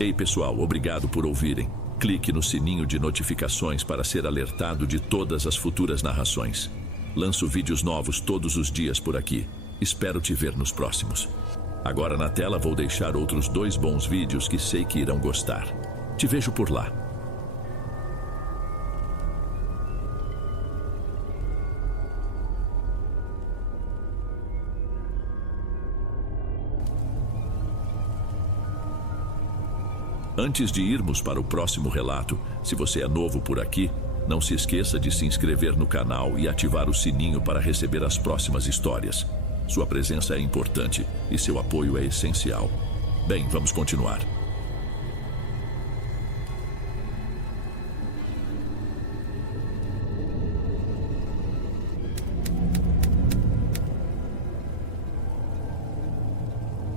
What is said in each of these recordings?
Ei pessoal, obrigado por ouvirem. Clique no sininho de notificações para ser alertado de todas as futuras narrações. Lanço vídeos novos todos os dias por aqui. Espero te ver nos próximos. Agora na tela vou deixar outros 2 bons vídeos que sei que irão gostar. Te vejo por lá. Antes de irmos para o próximo relato, se você é novo por aqui, não se esqueça de se inscrever no canal e ativar o sininho para receber as próximas histórias. Sua presença é importante e seu apoio é essencial. Bem, vamos continuar.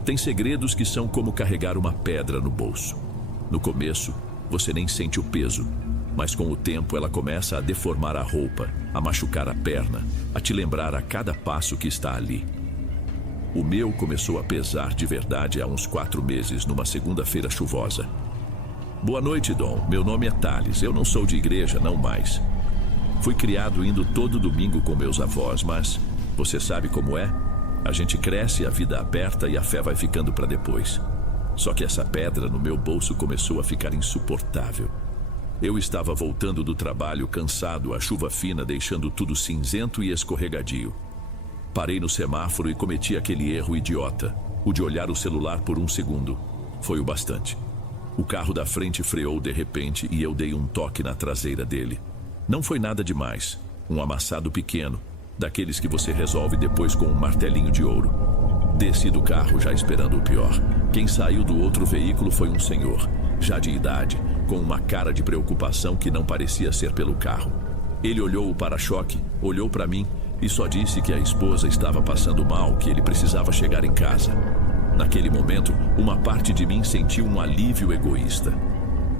Tem segredos que são como carregar uma pedra no bolso. No começo, você nem sente o peso, mas com o tempo ela começa a deformar a roupa, a machucar a perna, a te lembrar a cada passo que está ali. O meu começou a pesar de verdade há uns 4 meses, numa segunda-feira chuvosa. Boa noite, Dom. Meu nome é Thales. Eu não sou de igreja, não mais. Fui criado indo todo domingo com meus avós, mas você sabe como é? A gente cresce, a vida aperta e a fé vai ficando para depois. Só que essa pedra no meu bolso começou a ficar insuportável. Eu estava voltando do trabalho cansado, a chuva fina deixando tudo cinzento e escorregadio. Parei no semáforo e cometi aquele erro idiota, o de olhar o celular por 1 segundo. Foi o bastante. O carro da frente freou de repente e eu dei um toque na traseira dele. Não foi nada demais, um amassado pequeno, daqueles que você resolve depois com um martelinho de ouro. Desci do carro já esperando o pior. Quem saiu do outro veículo foi um senhor, já de idade, com uma cara de preocupação que não parecia ser pelo carro. Ele olhou o para-choque, olhou para mim e só disse que a esposa estava passando mal, que ele precisava chegar em casa. Naquele momento, uma parte de mim sentiu um alívio egoísta.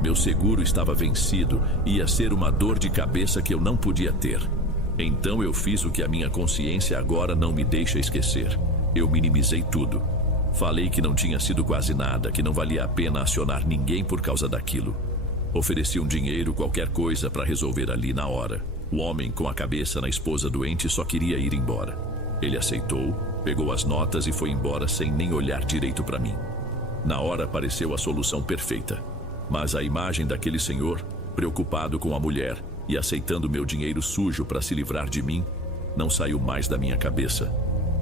Meu seguro estava vencido e ia ser uma dor de cabeça que eu não podia ter. Então eu fiz o que a minha consciência agora não me deixa esquecer. Eu minimizei tudo. Falei que não tinha sido quase nada, que não valia a pena acionar ninguém por causa daquilo. Ofereci um dinheiro, qualquer coisa, para resolver ali na hora. O homem, com a cabeça na esposa doente, só queria ir embora. Ele aceitou, pegou as notas e foi embora sem nem olhar direito para mim. Na hora pareceu a solução perfeita. Mas a imagem daquele senhor, preocupado com a mulher e aceitando meu dinheiro sujo para se livrar de mim, não saiu mais da minha cabeça.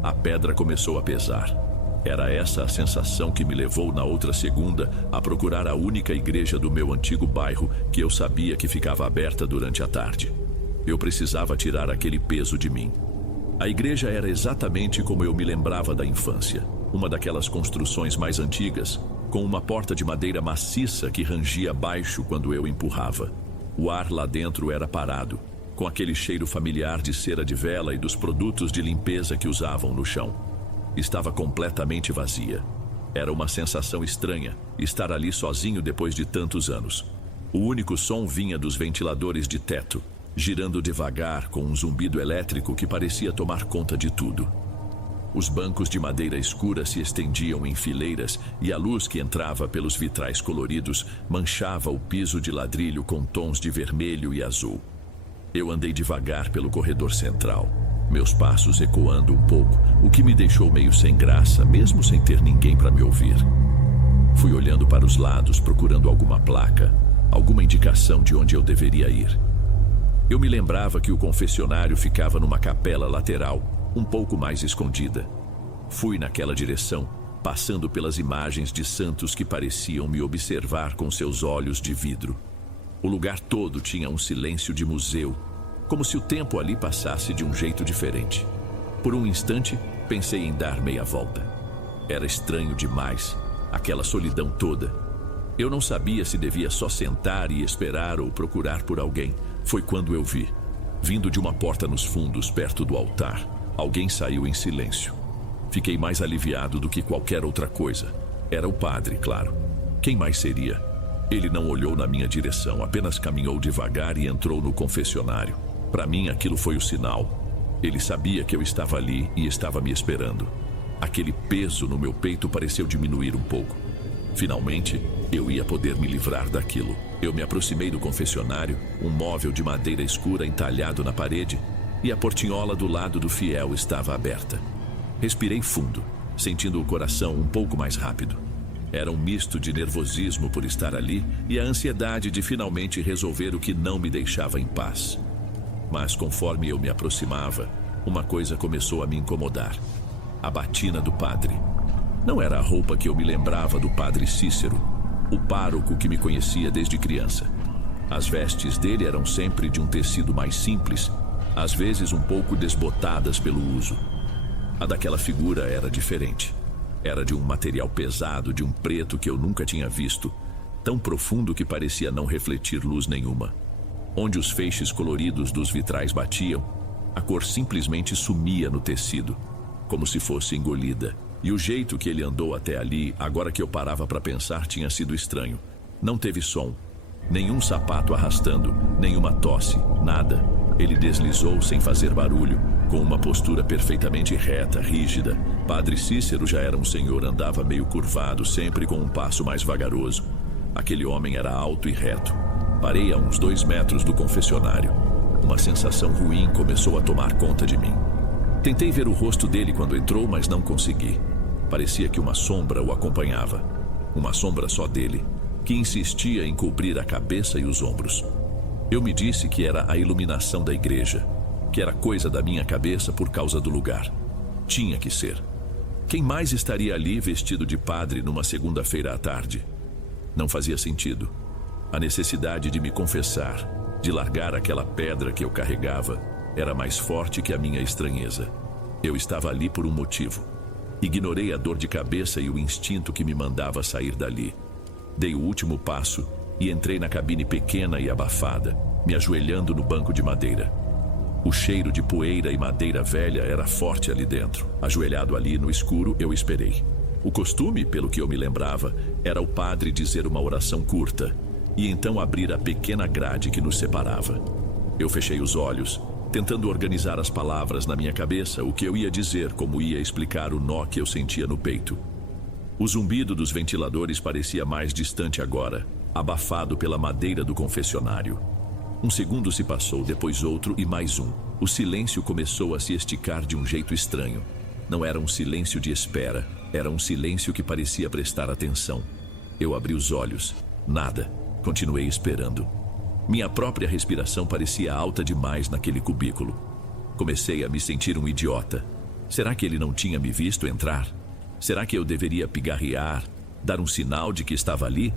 A pedra começou a pesar. Era essa a sensação que me levou na outra segunda a procurar a única igreja do meu antigo bairro que eu sabia que ficava aberta durante a tarde. Eu precisava tirar aquele peso de mim. A igreja era exatamente como eu me lembrava da infância. Uma daquelas construções mais antigas, com uma porta de madeira maciça que rangia baixo quando eu empurrava. O ar lá dentro era parado, com aquele cheiro familiar de cera de vela e dos produtos de limpeza que usavam no chão. Estava completamente vazia. Era uma sensação estranha, estar ali sozinho depois de tantos anos. O único som vinha dos ventiladores de teto, girando devagar com um zumbido elétrico que parecia tomar conta de tudo. Os bancos de madeira escura se estendiam em fileiras e a luz que entrava pelos vitrais coloridos manchava o piso de ladrilho com tons de vermelho e azul. Eu andei devagar pelo corredor central, meus passos ecoando um pouco, o que me deixou meio sem graça, mesmo sem ter ninguém para me ouvir. Fui olhando para os lados, procurando alguma placa, alguma indicação de onde eu deveria ir. Eu me lembrava que o confessionário ficava numa capela lateral, um pouco mais escondida. Fui naquela direção, passando pelas imagens de santos que pareciam me observar com seus olhos de vidro. O lugar todo tinha um silêncio de museu, como se o tempo ali passasse de um jeito diferente. Por um instante, pensei em dar meia volta. Era estranho demais, aquela solidão toda. Eu não sabia se devia só sentar e esperar ou procurar por alguém. Foi quando eu vi, vindo de uma porta nos fundos, perto do altar, alguém saiu em silêncio. Fiquei mais aliviado do que qualquer outra coisa. Era o padre, claro. Quem mais seria? Ele não olhou na minha direção, apenas caminhou devagar e entrou no confessionário. Para mim, aquilo foi o sinal. Ele sabia que eu estava ali e estava me esperando. Aquele peso no meu peito pareceu diminuir um pouco. Finalmente, eu ia poder me livrar daquilo. Eu me aproximei do confessionário, um móvel de madeira escura entalhado na parede, e a portinhola do lado do fiel estava aberta. Respirei fundo, sentindo o coração um pouco mais rápido. Era um misto de nervosismo por estar ali e a ansiedade de finalmente resolver o que não me deixava em paz. Mas conforme eu me aproximava, uma coisa começou a me incomodar. A batina do padre. Não era a roupa que eu me lembrava do padre Cícero, o pároco que me conhecia desde criança. As vestes dele eram sempre de um tecido mais simples, às vezes um pouco desbotadas pelo uso. A daquela figura era diferente. Era de um material pesado, de um preto que eu nunca tinha visto, tão profundo que parecia não refletir luz nenhuma. Onde os feixes coloridos dos vitrais batiam, a cor simplesmente sumia no tecido, como se fosse engolida. E o jeito que ele andou até ali, agora que eu parava para pensar, tinha sido estranho. Não teve som, nenhum sapato arrastando, nenhuma tosse, nada. Ele deslizou sem fazer barulho, com uma postura perfeitamente reta, rígida. Padre Cícero já era um senhor, andava meio curvado, sempre com um passo mais vagaroso. Aquele homem era alto e reto. Parei a uns 2 metros do confessionário. Uma sensação ruim começou a tomar conta de mim. Tentei ver o rosto dele quando entrou, mas não consegui. Parecia que uma sombra o acompanhava. Uma sombra só dele, que insistia em cobrir a cabeça e os ombros. Eu me disse que era a iluminação da igreja, que era coisa da minha cabeça por causa do lugar. Tinha que ser. Quem mais estaria ali vestido de padre numa segunda-feira à tarde? Não fazia sentido. A necessidade de me confessar, de largar aquela pedra que eu carregava, era mais forte que a minha estranheza. Eu estava ali por um motivo. Ignorei a dor de cabeça e o instinto que me mandava sair dali. Dei o último passo e entrei na cabine pequena e abafada, me ajoelhando no banco de madeira. O cheiro de poeira e madeira velha era forte ali dentro. Ajoelhado ali no escuro, eu esperei. O costume, pelo que eu me lembrava, era o padre dizer uma oração curta e então abrir a pequena grade que nos separava. Eu fechei os olhos, tentando organizar as palavras na minha cabeça, o que eu ia dizer, como ia explicar o nó que eu sentia no peito. O zumbido dos ventiladores parecia mais distante agora, abafado pela madeira do confessionário. Um segundo se passou, depois outro e mais um. O silêncio começou a se esticar de um jeito estranho. Não era um silêncio de espera, era um silêncio que parecia prestar atenção. Eu abri os olhos. Nada. Continuei esperando. Minha própria respiração parecia alta demais naquele cubículo. Comecei a me sentir um idiota. Será que ele não tinha me visto entrar? Será que eu deveria pigarrear, dar um sinal de que estava ali?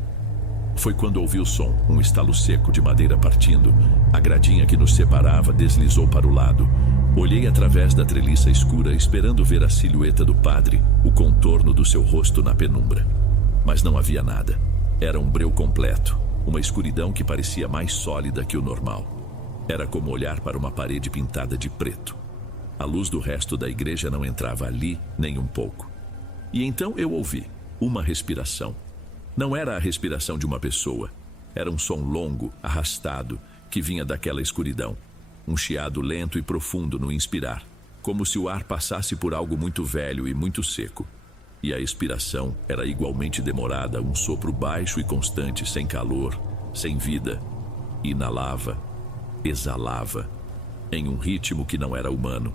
Foi quando ouvi o som, um estalo seco de madeira partindo. A gradinha que nos separava deslizou para o lado. Olhei através da treliça escura, esperando ver a silhueta do padre, o contorno do seu rosto na penumbra. Mas não havia nada. Era um breu completo, uma escuridão que parecia mais sólida que o normal. Era como olhar para uma parede pintada de preto. A luz do resto da igreja não entrava ali nem um pouco. E então eu ouvi uma respiração. Não era a respiração de uma pessoa. Era um som longo, arrastado, que vinha daquela escuridão. Um chiado lento e profundo no inspirar, como se o ar passasse por algo muito velho e muito seco. E a expiração era igualmente demorada, um sopro baixo e constante, sem calor, sem vida. Inalava, exalava, em um ritmo que não era humano.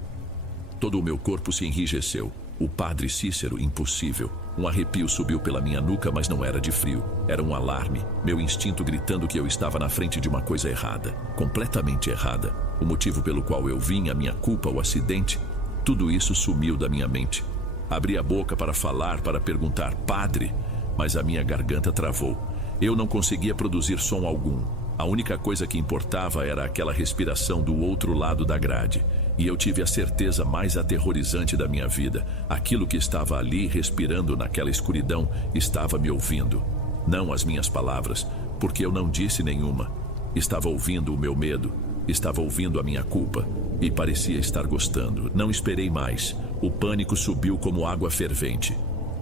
Todo o meu corpo se enrijeceu. O padre Cícero, impossível. Um arrepio subiu pela minha nuca, mas não era de frio. Era um alarme, meu instinto gritando que eu estava na frente de uma coisa errada, completamente errada. O motivo pelo qual eu vim, a minha culpa, o acidente, tudo isso sumiu da minha mente. Abri a boca para falar, para perguntar, padre, mas a minha garganta travou. Eu não conseguia produzir som algum. A única coisa que importava era aquela respiração do outro lado da grade. E eu tive a certeza mais aterrorizante da minha vida. Aquilo que estava ali, respirando naquela escuridão, estava me ouvindo. Não as minhas palavras, porque eu não disse nenhuma. Estava ouvindo o meu medo, estava ouvindo a minha culpa, e parecia estar gostando. Não esperei mais. O pânico subiu como água fervente.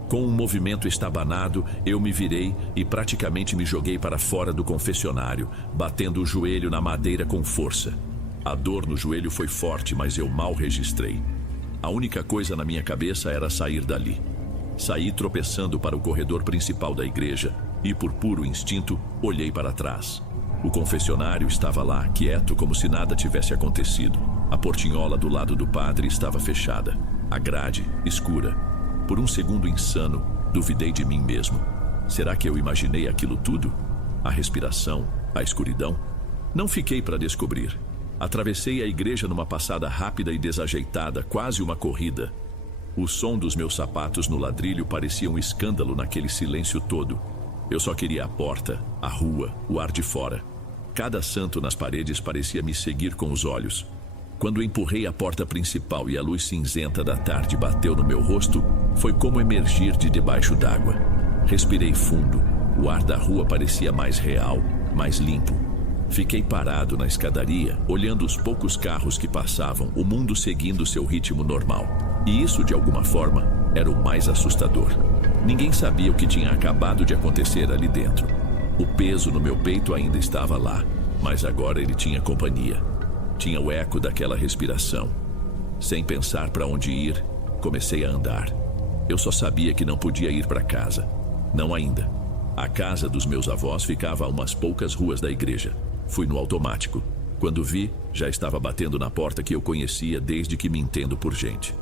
Com um movimento estabanado, eu me virei e praticamente me joguei para fora do confessionário, batendo o joelho na madeira com força. A dor no joelho foi forte, mas eu mal registrei. A única coisa na minha cabeça era sair dali. Saí tropeçando para o corredor principal da igreja e, por puro instinto, olhei para trás. O confessionário estava lá, quieto, como se nada tivesse acontecido. A portinhola do lado do padre estava fechada. A grade, escura. Por um segundo insano, duvidei de mim mesmo. Será que eu imaginei aquilo tudo? A respiração, a escuridão? Não fiquei para descobrir. Atravessei a igreja numa passada rápida e desajeitada, quase uma corrida. O som dos meus sapatos no ladrilho parecia um escândalo naquele silêncio todo. Eu só queria a porta, a rua, o ar de fora. Cada santo nas paredes parecia me seguir com os olhos. Quando empurrei a porta principal e a luz cinzenta da tarde bateu no meu rosto, foi como emergir de debaixo d'água. Respirei fundo. O ar da rua parecia mais real, mais limpo. Fiquei parado na escadaria, olhando os poucos carros que passavam, o mundo seguindo seu ritmo normal. E isso, de alguma forma, era o mais assustador. Ninguém sabia o que tinha acabado de acontecer ali dentro. O peso no meu peito ainda estava lá, mas agora ele tinha companhia. Tinha o eco daquela respiração. Sem pensar para onde ir, comecei a andar. Eu só sabia que não podia ir para casa. Não ainda. A casa dos meus avós ficava a umas poucas ruas da igreja. Fui no automático. Quando vi, já estava batendo na porta que eu conhecia desde que me entendo por gente.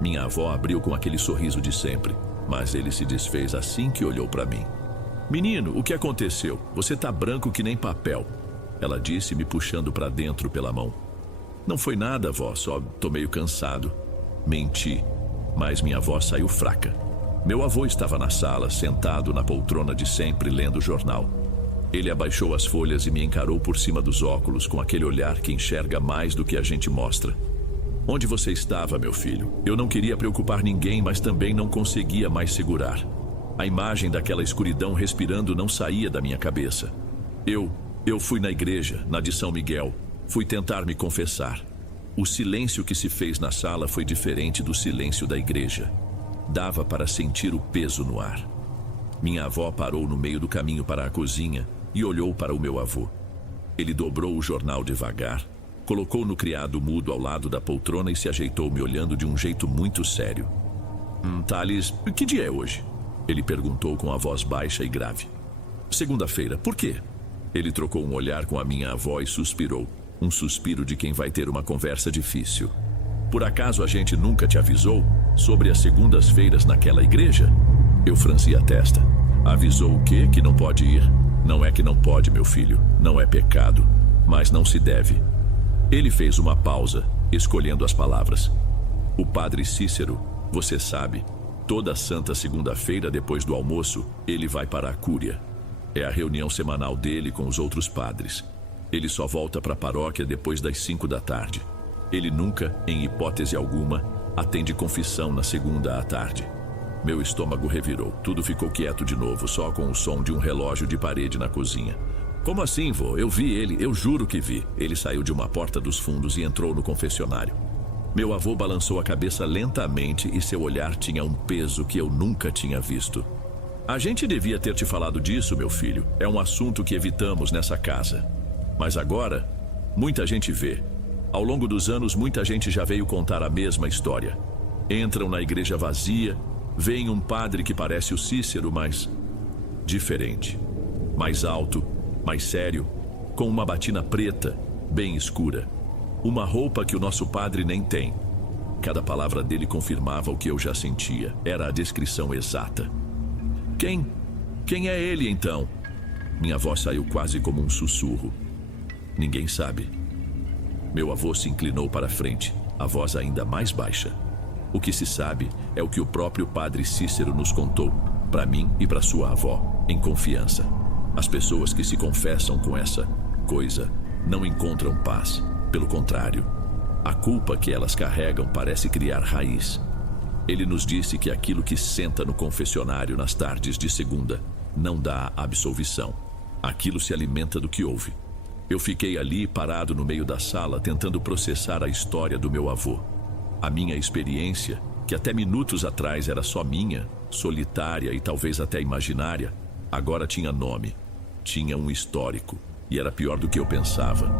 Minha avó abriu com aquele sorriso de sempre, mas ele se desfez assim que olhou para mim. "Menino, o que aconteceu? Você tá branco que nem papel", ela disse, me puxando para dentro pela mão. "Não foi nada, avó, só tô meio cansado." Menti, mas minha avó saiu fraca. Meu avô estava na sala, sentado na poltrona de sempre, lendo o jornal. Ele abaixou as folhas e me encarou por cima dos óculos, com aquele olhar que enxerga mais do que a gente mostra. "Onde você estava, meu filho?" Eu não queria preocupar ninguém, mas também não conseguia mais segurar. A imagem daquela escuridão respirando não saía da minha cabeça. Eu fui na igreja, na de São Miguel. Fui tentar me confessar. O silêncio que se fez na sala foi diferente do silêncio da igreja. Dava para sentir o peso no ar. Minha avó parou no meio do caminho para a cozinha e olhou para o meu avô. Ele dobrou o jornal devagar, colocou no criado mudo ao lado da poltrona e se ajeitou me olhando de um jeito muito sério. Thales, que dia é hoje?" Ele perguntou com a voz baixa e grave. "Segunda-feira, por quê?" Ele trocou um olhar com a minha avó e suspirou. Um suspiro de quem vai ter uma conversa difícil. "Por acaso a gente nunca te avisou sobre as segundas-feiras naquela igreja?" Eu franzi a testa. "Avisou o quê? Que não pode ir?" "Não é que não pode, meu filho. Não é pecado. Mas não se deve." Ele fez uma pausa, escolhendo as palavras. "O padre Cícero, você sabe, toda santa segunda-feira depois do almoço, ele vai para a cúria. É a reunião semanal dele com os outros padres. Ele só volta para a paróquia depois das 5 da tarde. Ele nunca, em hipótese alguma, atende confissão na segunda à tarde." Meu estômago revirou. Tudo ficou quieto de novo, só com o som de um relógio de parede na cozinha. "Como assim, vô? Eu vi ele, eu juro que vi." Ele saiu de uma porta dos fundos e entrou no confessionário. Meu avô balançou a cabeça lentamente e seu olhar tinha um peso que eu nunca tinha visto. "A gente devia ter te falado disso, meu filho. É um assunto que evitamos nessa casa. Mas agora, muita gente vê. Ao longo dos anos, muita gente já veio contar a mesma história. Entram na igreja vazia, veem um padre que parece o Cícero, mas diferente. Mais alto, mais sério, com uma batina preta, bem escura. Uma roupa que o nosso padre nem tem." Cada palavra dele confirmava o que eu já sentia. Era a descrição exata. Quem é ele, então?" Minha voz saiu quase como um sussurro. "Ninguém sabe." Meu avô se inclinou para a frente, a voz ainda mais baixa. "O que se sabe é o que o próprio padre Cícero nos contou, para mim e para sua avó, em confiança. As pessoas que se confessam com essa coisa não encontram paz. Pelo contrário, a culpa que elas carregam parece criar raiz. Ele nos disse que aquilo que senta no confessionário nas tardes de segunda não dá absolvição. Aquilo se alimenta do que houve." Eu fiquei ali parado no meio da sala tentando processar a história do meu avô. A minha experiência, que até minutos atrás era só minha, solitária e talvez até imaginária, agora tinha nome, tinha um histórico, e era pior do que eu pensava.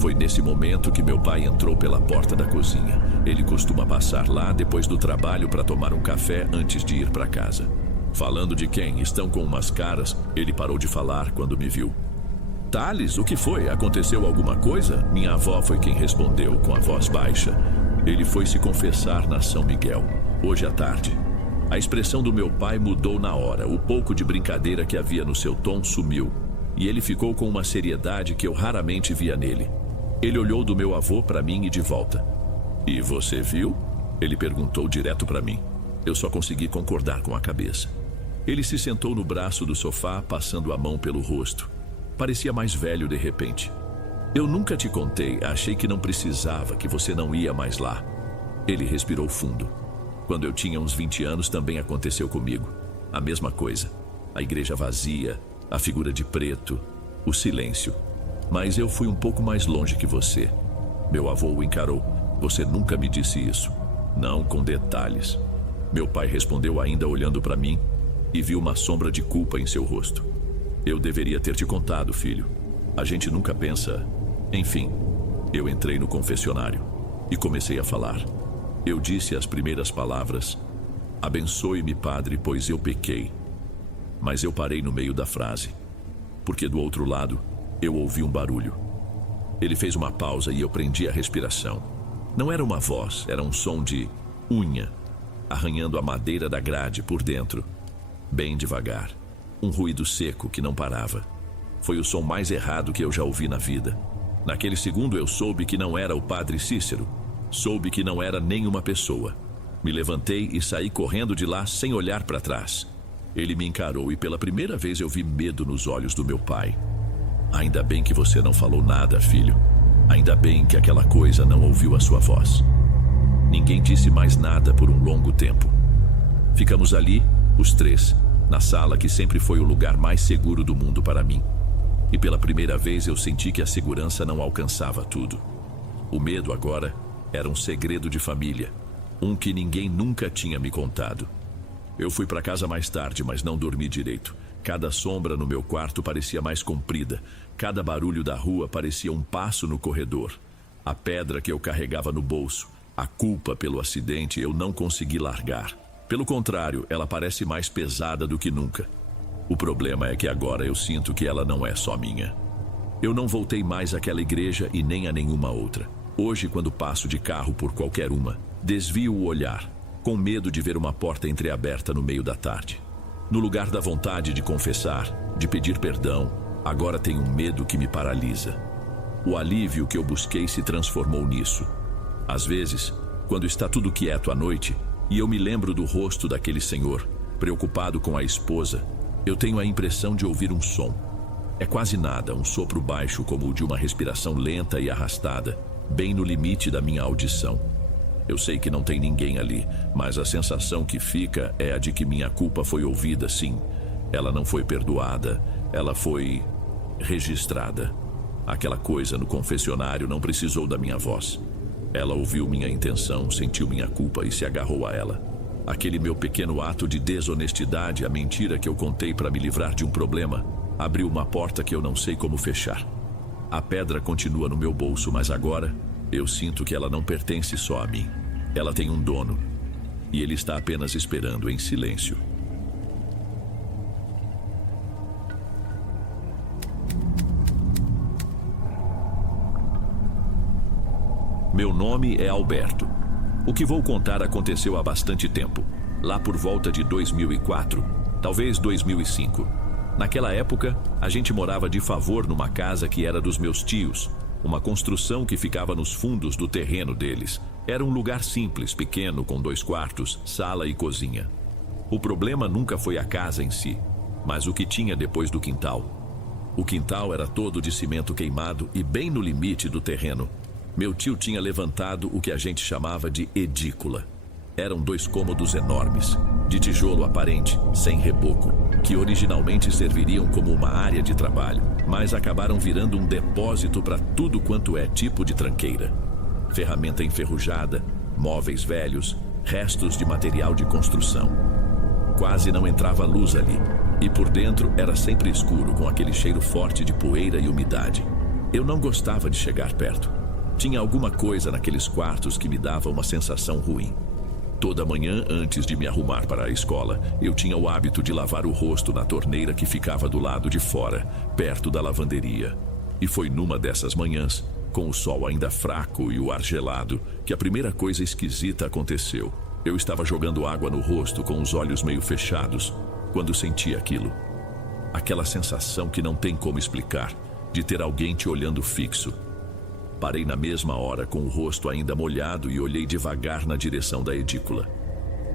Foi nesse momento que meu pai entrou pela porta da cozinha. Ele costuma passar lá depois do trabalho para tomar um café antes de ir para casa. Falando de quem estão com umas caras, ele parou de falar quando me viu. Thales, o que foi? Aconteceu alguma coisa? Minha avó foi quem respondeu com a voz baixa. Ele foi se confessar na São Miguel, hoje à tarde. A expressão do meu pai mudou na hora. O pouco de brincadeira que havia no seu tom sumiu. E ele ficou com uma seriedade que eu raramente via nele. Ele olhou do meu avô para mim e de volta. E você viu? Ele perguntou direto para mim. Eu só consegui concordar com a cabeça. Ele se sentou no braço do sofá, passando a mão pelo rosto. Parecia mais velho de repente. Eu nunca te contei, achei que não precisava, que você não ia mais lá. Ele respirou fundo. Quando eu tinha uns 20 anos também aconteceu comigo. A mesma coisa. A igreja vazia, a figura de preto, o silêncio. Mas eu fui um pouco mais longe que você. Meu avô o encarou. Você nunca me disse isso. Não com detalhes. Meu pai respondeu ainda olhando para mim e viu uma sombra de culpa em seu rosto. Eu deveria ter te contado, filho. A gente nunca pensa... Enfim, eu entrei no confessionário e comecei a falar. Eu disse as primeiras palavras: abençoe-me, padre, pois eu pequei. Mas eu parei no meio da frase, porque do outro lado eu ouvi um barulho. Ele fez uma pausa e eu prendi a respiração. Não era uma voz, era um som de unha arranhando a madeira da grade por dentro, bem devagar. Um ruído seco que não parava. Foi o som mais errado que eu já ouvi na vida. Naquele segundo eu soube que não era o padre Cícero. Soube que não era nenhuma pessoa. Me levantei e saí correndo de lá sem olhar para trás. Ele me encarou e pela primeira vez eu vi medo nos olhos do meu pai. Ainda bem que você não falou nada, filho. Ainda bem que aquela coisa não ouviu a sua voz. Ninguém disse mais nada por um longo tempo. Ficamos ali, os três, na sala que sempre foi o lugar mais seguro do mundo para mim. E pela primeira vez eu senti que a segurança não alcançava tudo. O medo agora era um segredo de família, um que ninguém nunca tinha me contado. Eu fui para casa mais tarde, mas não dormi direito. Cada sombra no meu quarto parecia mais comprida. Cada barulho da rua parecia um passo no corredor. A pedra que eu carregava no bolso, a culpa pelo acidente, eu não consegui largar. Pelo contrário, ela parece mais pesada do que nunca. O problema é que agora eu sinto que ela não é só minha. Eu não voltei mais àquela igreja e nem a nenhuma outra. Hoje, quando passo de carro por qualquer uma, desvio o olhar, com medo de ver uma porta entreaberta no meio da tarde. No lugar da vontade de confessar, de pedir perdão, agora tenho um medo que me paralisa. O alívio que eu busquei se transformou nisso. Às vezes, quando está tudo quieto à noite, e eu me lembro do rosto daquele senhor, preocupado com a esposa, eu tenho a impressão de ouvir um som. É quase nada, um sopro baixo como o de uma respiração lenta e arrastada, bem no limite da minha audição. Eu sei que não tem ninguém ali, mas a sensação que fica é a de que minha culpa foi ouvida, sim. Ela não foi perdoada, ela foi registrada. Aquela coisa no confessionário não precisou da minha voz. Ela ouviu minha intenção, sentiu minha culpa e se agarrou a ela. Aquele meu pequeno ato de desonestidade, a mentira que eu contei para me livrar de um problema, abriu uma porta que eu não sei como fechar. A pedra continua no meu bolso, mas agora eu sinto que ela não pertence só a mim. Ela tem um dono, e ele está apenas esperando em silêncio. Meu nome é Alberto. O que vou contar aconteceu há bastante tempo, lá por volta de 2004, talvez 2005. Naquela época, a gente morava de favor numa casa que era dos meus tios, uma construção que ficava nos fundos do terreno deles. Era um lugar simples, pequeno, com 2 quartos, sala e cozinha. O problema nunca foi a casa em si, mas o que tinha depois do quintal. O quintal era todo de cimento queimado e bem no limite do terreno. Meu tio tinha levantado o que a gente chamava de edícula. Eram 2 cômodos enormes, de tijolo aparente, sem reboco, que originalmente serviriam como uma área de trabalho, mas acabaram virando um depósito para tudo quanto é tipo de tranqueira. Ferramenta enferrujada, móveis velhos, restos de material de construção. Quase não entrava luz ali, e por dentro era sempre escuro, com aquele cheiro forte de poeira e umidade. Eu não gostava de chegar perto. Tinha alguma coisa naqueles quartos que me dava uma sensação ruim. Toda manhã, antes de me arrumar para a escola, eu tinha o hábito de lavar o rosto na torneira que ficava do lado de fora, perto da lavanderia. E foi numa dessas manhãs, com o sol ainda fraco e o ar gelado, que a primeira coisa esquisita aconteceu. Eu estava jogando água no rosto com os olhos meio fechados, quando senti aquilo. Aquela sensação que não tem como explicar, de ter alguém te olhando fixo. Parei na mesma hora com o rosto ainda molhado e olhei devagar na direção da edícula.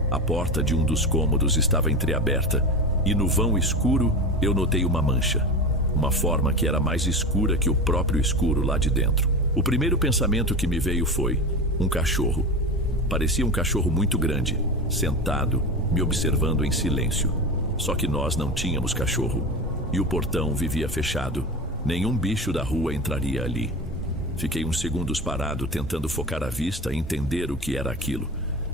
A porta de um dos cômodos estava entreaberta e no vão escuro eu notei uma mancha. Uma forma que era mais escura que o próprio escuro lá de dentro. O primeiro pensamento que me veio foi: um cachorro. Parecia um cachorro muito grande, sentado, me observando em silêncio. Só que nós não tínhamos cachorro e o portão vivia fechado. Nenhum bicho da rua entraria ali. Fiquei uns segundos parado, tentando focar a vista e entender o que era aquilo.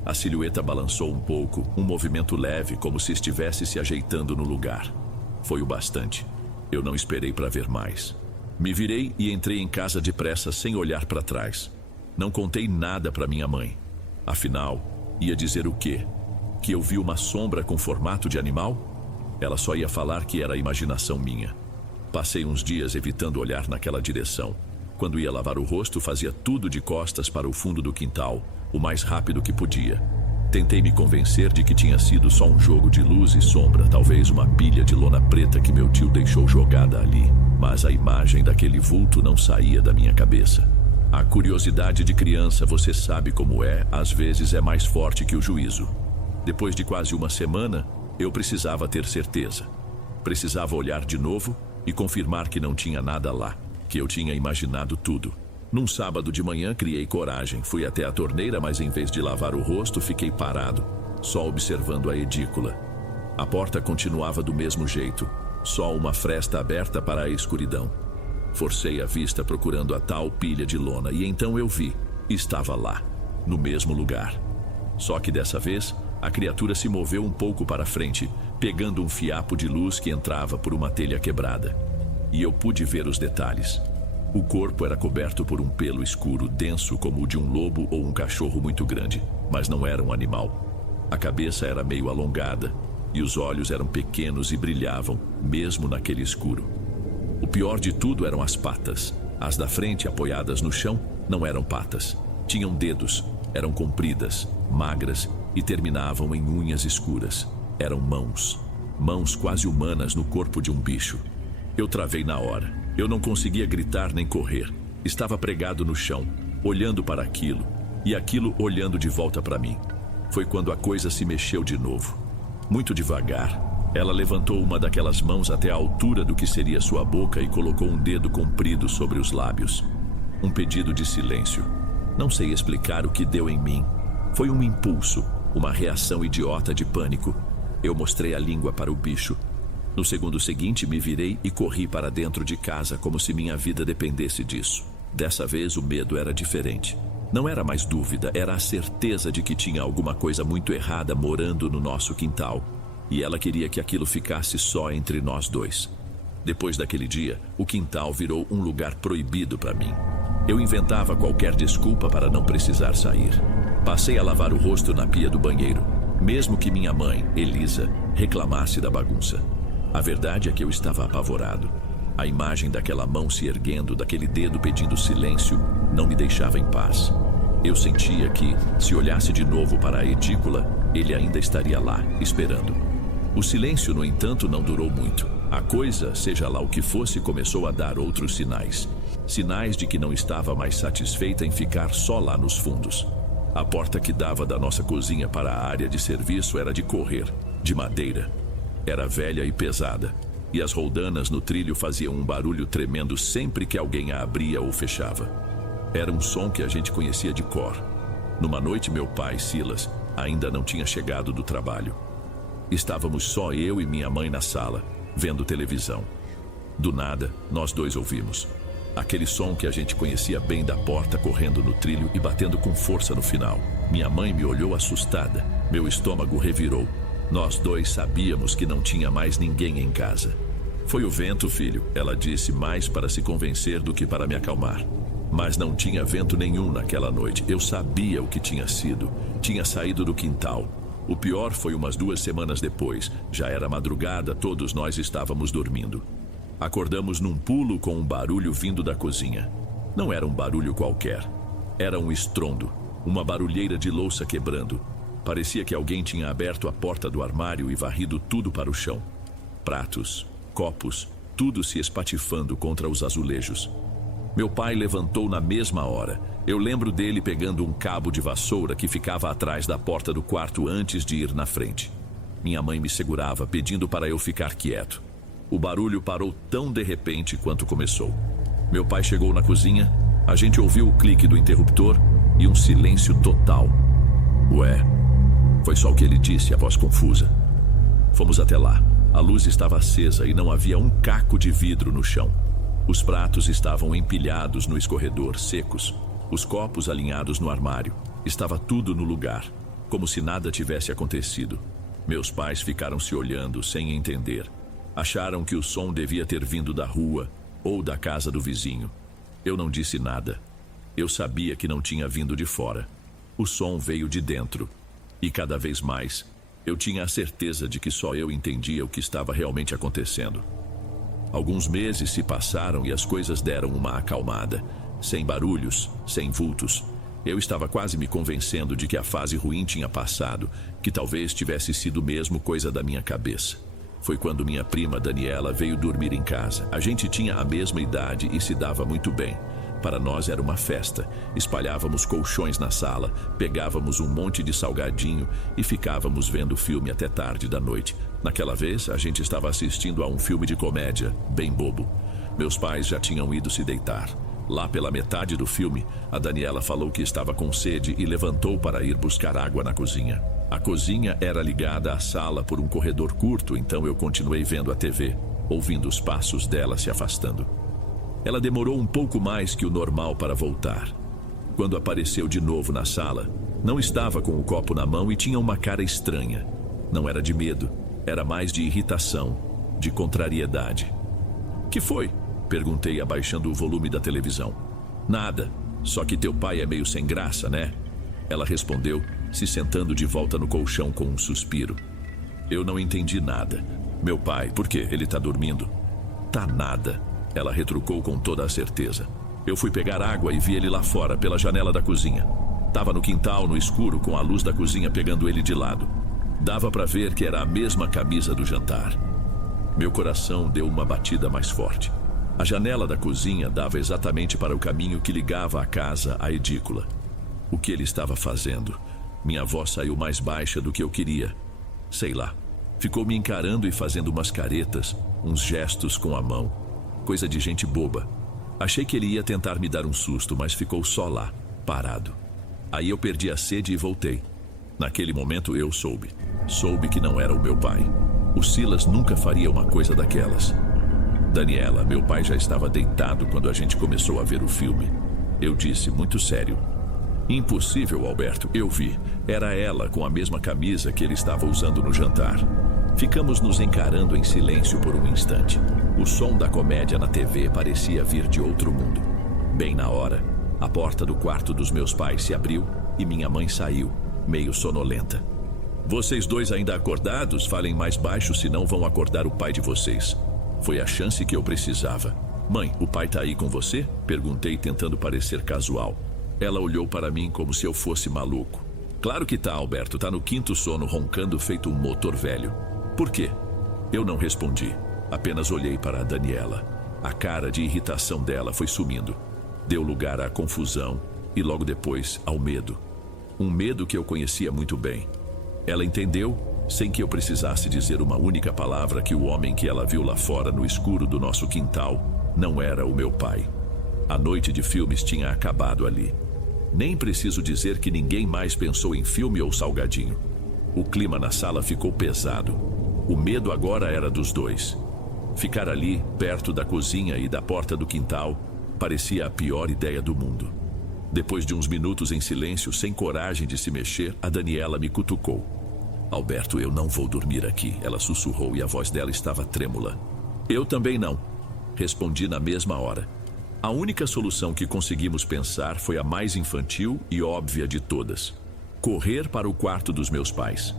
A silhueta balançou um pouco, um movimento leve, como se estivesse se ajeitando no lugar. Foi o bastante. Eu não esperei para ver mais. Me virei e entrei em casa depressa, sem olhar para trás. Não contei nada para minha mãe. Afinal, ia dizer o quê? Que eu vi uma sombra com formato de animal? Ela só ia falar que era imaginação minha. Passei uns dias evitando olhar naquela direção. Quando ia lavar o rosto, fazia tudo de costas para o fundo do quintal, o mais rápido que podia. Tentei me convencer de que tinha sido só um jogo de luz e sombra, talvez uma pilha de lona preta que meu tio deixou jogada ali. Mas a imagem daquele vulto não saía da minha cabeça. A curiosidade de criança, você sabe como é, às vezes é mais forte que o juízo. Depois de quase uma semana, eu precisava ter certeza. Precisava olhar de novo e confirmar que não tinha nada lá, que eu tinha imaginado tudo. Num sábado de manhã, criei coragem. Fui até a torneira, mas em vez de lavar o rosto, fiquei parado, só observando a edícula. A porta continuava do mesmo jeito, só uma fresta aberta para a escuridão. Forcei a vista procurando a tal pilha de lona e então eu vi. Estava lá, no mesmo lugar. Só que dessa vez, a criatura se moveu um pouco para frente, pegando um fiapo de luz que entrava por uma telha quebrada. E eu pude ver os detalhes. O corpo era coberto por um pelo escuro, denso como o de um lobo ou um cachorro muito grande, mas não era um animal. A cabeça era meio alongada e os olhos eram pequenos e brilhavam, mesmo naquele escuro. O pior de tudo eram as patas. As da frente, apoiadas no chão, não eram patas. Tinham dedos, eram compridas, magras e terminavam em unhas escuras. Eram mãos. Mãos quase humanas no corpo de um bicho. Eu travei na hora. Eu não conseguia gritar nem correr. Estava pregado no chão, olhando para aquilo, e aquilo olhando de volta para mim. Foi quando a coisa se mexeu de novo. Muito devagar, ela levantou uma daquelas mãos até a altura do que seria sua boca e colocou um dedo comprido sobre os lábios. Um pedido de silêncio. Não sei explicar o que deu em mim. Foi um impulso, uma reação idiota de pânico. Eu mostrei a língua para o bicho. No segundo seguinte, me virei e corri para dentro de casa como se minha vida dependesse disso. Dessa vez, o medo era diferente. Não era mais dúvida, era a certeza de que tinha alguma coisa muito errada morando no nosso quintal. E ela queria que aquilo ficasse só entre nós dois. Depois daquele dia, o quintal virou um lugar proibido para mim. Eu inventava qualquer desculpa para não precisar sair. Passei a lavar o rosto na pia do banheiro, mesmo que minha mãe, Elisa, reclamasse da bagunça. A verdade é que eu estava apavorado. A imagem daquela mão se erguendo, daquele dedo pedindo silêncio, não me deixava em paz. Eu sentia que, se olhasse de novo para a edícula, ele ainda estaria lá, esperando. O silêncio, no entanto, não durou muito. A coisa, seja lá o que fosse, começou a dar outros sinais. Sinais de que não estava mais satisfeita em ficar só lá nos fundos. A porta que dava da nossa cozinha para a área de serviço era de correr, de madeira. Era velha e pesada, e as roldanas no trilho faziam um barulho tremendo sempre que alguém a abria ou fechava. Era um som que a gente conhecia de cor. Numa noite, meu pai, Silas, ainda não tinha chegado do trabalho. Estávamos só eu e minha mãe na sala, vendo televisão. Do nada, nós dois ouvimos aquele som que a gente conhecia bem da porta correndo no trilho e batendo com força no final. Minha mãe me olhou assustada, meu estômago revirou. Nós dois sabíamos que não tinha mais ninguém em casa. Foi o vento, filho, ela disse, mais para se convencer do que para me acalmar. Mas não tinha vento nenhum naquela noite. Eu sabia o que tinha sido. Tinha saído do quintal. O pior foi umas 2 semanas depois. Já era madrugada, todos nós estávamos dormindo. Acordamos num pulo com um barulho vindo da cozinha. Não era um barulho qualquer. Era um estrondo, uma barulheira de louça quebrando. Parecia que alguém tinha aberto a porta do armário e varrido tudo para o chão. Pratos, copos, tudo se espatifando contra os azulejos. Meu pai levantou na mesma hora. Eu lembro dele pegando um cabo de vassoura que ficava atrás da porta do quarto antes de ir na frente. Minha mãe me segurava, pedindo para eu ficar quieto. O barulho parou tão de repente quanto começou. Meu pai chegou na cozinha, a gente ouviu o clique do interruptor e um silêncio total. Ué, foi só o que ele disse, a voz confusa. Fomos até lá. A luz estava acesa e não havia um caco de vidro no chão. Os pratos estavam empilhados no escorredor, secos. Os copos alinhados no armário. Estava tudo no lugar, como se nada tivesse acontecido. Meus pais ficaram se olhando sem entender. Acharam que o som devia ter vindo da rua ou da casa do vizinho. Eu não disse nada. Eu sabia que não tinha vindo de fora. O som veio de dentro. E cada vez mais, eu tinha a certeza de que só eu entendia o que estava realmente acontecendo. Alguns meses se passaram e as coisas deram uma acalmada. Sem barulhos, sem vultos. Eu estava quase me convencendo de que a fase ruim tinha passado, que talvez tivesse sido mesmo coisa da minha cabeça. Foi quando minha prima Daniela veio dormir em casa. A gente tinha a mesma idade e se dava muito bem. Para nós era uma festa. Espalhávamos colchões na sala, pegávamos um monte de salgadinho e ficávamos vendo filme até tarde da noite. Naquela vez, a gente estava assistindo a um filme de comédia, bem bobo. Meus pais já tinham ido se deitar. Lá pela metade do filme, a Daniela falou que estava com sede e levantou para ir buscar água na cozinha. A cozinha era ligada à sala por um corredor curto, então eu continuei vendo a TV, ouvindo os passos dela se afastando. Ela demorou um pouco mais que o normal para voltar. Quando apareceu de novo na sala, não estava com o copo na mão e tinha uma cara estranha. Não era de medo, era mais de irritação, de contrariedade. "Que foi?" perguntei, abaixando o volume da televisão. "Nada, só que teu pai é meio sem graça, né?" Ela respondeu, se sentando de volta no colchão com um suspiro. Eu não entendi nada. "Meu pai, por quê? Ele tá dormindo?" "Tá nada." Ela retrucou com toda a certeza. Eu fui pegar água e vi ele lá fora, pela janela da cozinha. Tava no quintal, no escuro, com a luz da cozinha pegando ele de lado. Dava para ver que era a mesma camisa do jantar. Meu coração deu uma batida mais forte. A janela da cozinha dava exatamente para o caminho que ligava a casa à edícula. O que ele estava fazendo? Minha voz saiu mais baixa do que eu queria. Sei lá. Ficou me encarando e fazendo umas caretas, uns gestos com a mão. Coisa de gente boba. Achei que ele ia tentar me dar um susto, mas ficou só lá, parado. Aí eu perdi a sede e voltei. Naquele momento eu soube. Soube que não era o meu pai. O Silas nunca faria uma coisa daquelas. Daniela, meu pai já estava deitado quando a gente começou a ver o filme. Eu disse, muito sério. "Impossível, Alberto, eu vi. Era ela com a mesma camisa que ele estava usando no jantar." Ficamos nos encarando em silêncio por um instante. O som da comédia na TV parecia vir de outro mundo. Bem na hora, a porta do quarto dos meus pais se abriu e minha mãe saiu, meio sonolenta. "Vocês dois ainda acordados? Falem mais baixo, senão vão acordar o pai de vocês." Foi a chance que eu precisava. "Mãe, o pai tá aí com você?" perguntei, tentando parecer casual. Ela olhou para mim como se eu fosse maluco. "Claro que tá, Alberto. Tá no quinto sono, roncando feito um motor velho." "Por quê?" Eu não respondi. Apenas olhei para a Daniela. A cara de irritação dela foi sumindo. Deu lugar à confusão e logo depois ao medo. Um medo que eu conhecia muito bem. Ela entendeu, sem que eu precisasse dizer uma única palavra, que o homem que ela viu lá fora no escuro do nosso quintal não era o meu pai. A noite de filmes tinha acabado ali. Nem preciso dizer que ninguém mais pensou em filme ou salgadinho. O clima na sala ficou pesado. O medo agora era dos dois. Ficar ali, perto da cozinha e da porta do quintal, parecia a pior ideia do mundo. Depois de uns minutos em silêncio, sem coragem de se mexer, a Daniela me cutucou. "Alberto, eu não vou dormir aqui", ela sussurrou e a voz dela estava trêmula. Eu também não, respondi na mesma hora. A única solução que conseguimos pensar foi a mais infantil e óbvia de todas: correr para o quarto dos meus pais.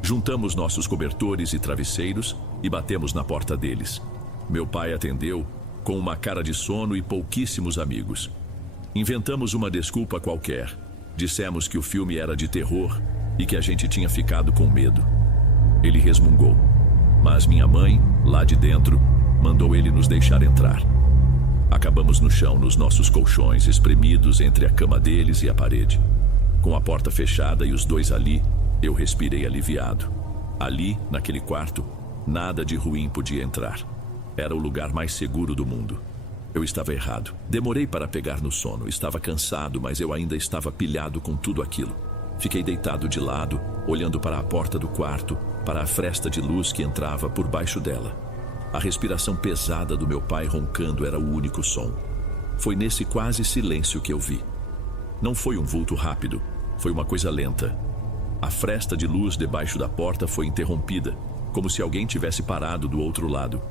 Juntamos nossos cobertores e travesseiros e batemos na porta deles. Meu pai atendeu, com uma cara de sono e pouquíssimos amigos. Inventamos uma desculpa qualquer. Dissemos que o filme era de terror e que a gente tinha ficado com medo. Ele resmungou, mas minha mãe, lá de dentro, mandou ele nos deixar entrar. Acabamos no chão, nos nossos colchões, espremidos entre a cama deles e a parede. Com a porta fechada e os dois ali, eu respirei aliviado. Ali, naquele quarto, nada de ruim podia entrar. Era o lugar mais seguro do mundo. Eu estava errado. Demorei para pegar no sono. Estava cansado, mas eu ainda estava pilhado com tudo aquilo. Fiquei deitado de lado, olhando para a porta do quarto, para a fresta de luz que entrava por baixo dela. A respiração pesada do meu pai roncando era o único som. Foi nesse quase silêncio que eu vi. Não foi um vulto rápido, foi uma coisa lenta. A fresta de luz debaixo da porta foi interrompida, como se alguém tivesse parado do outro lado.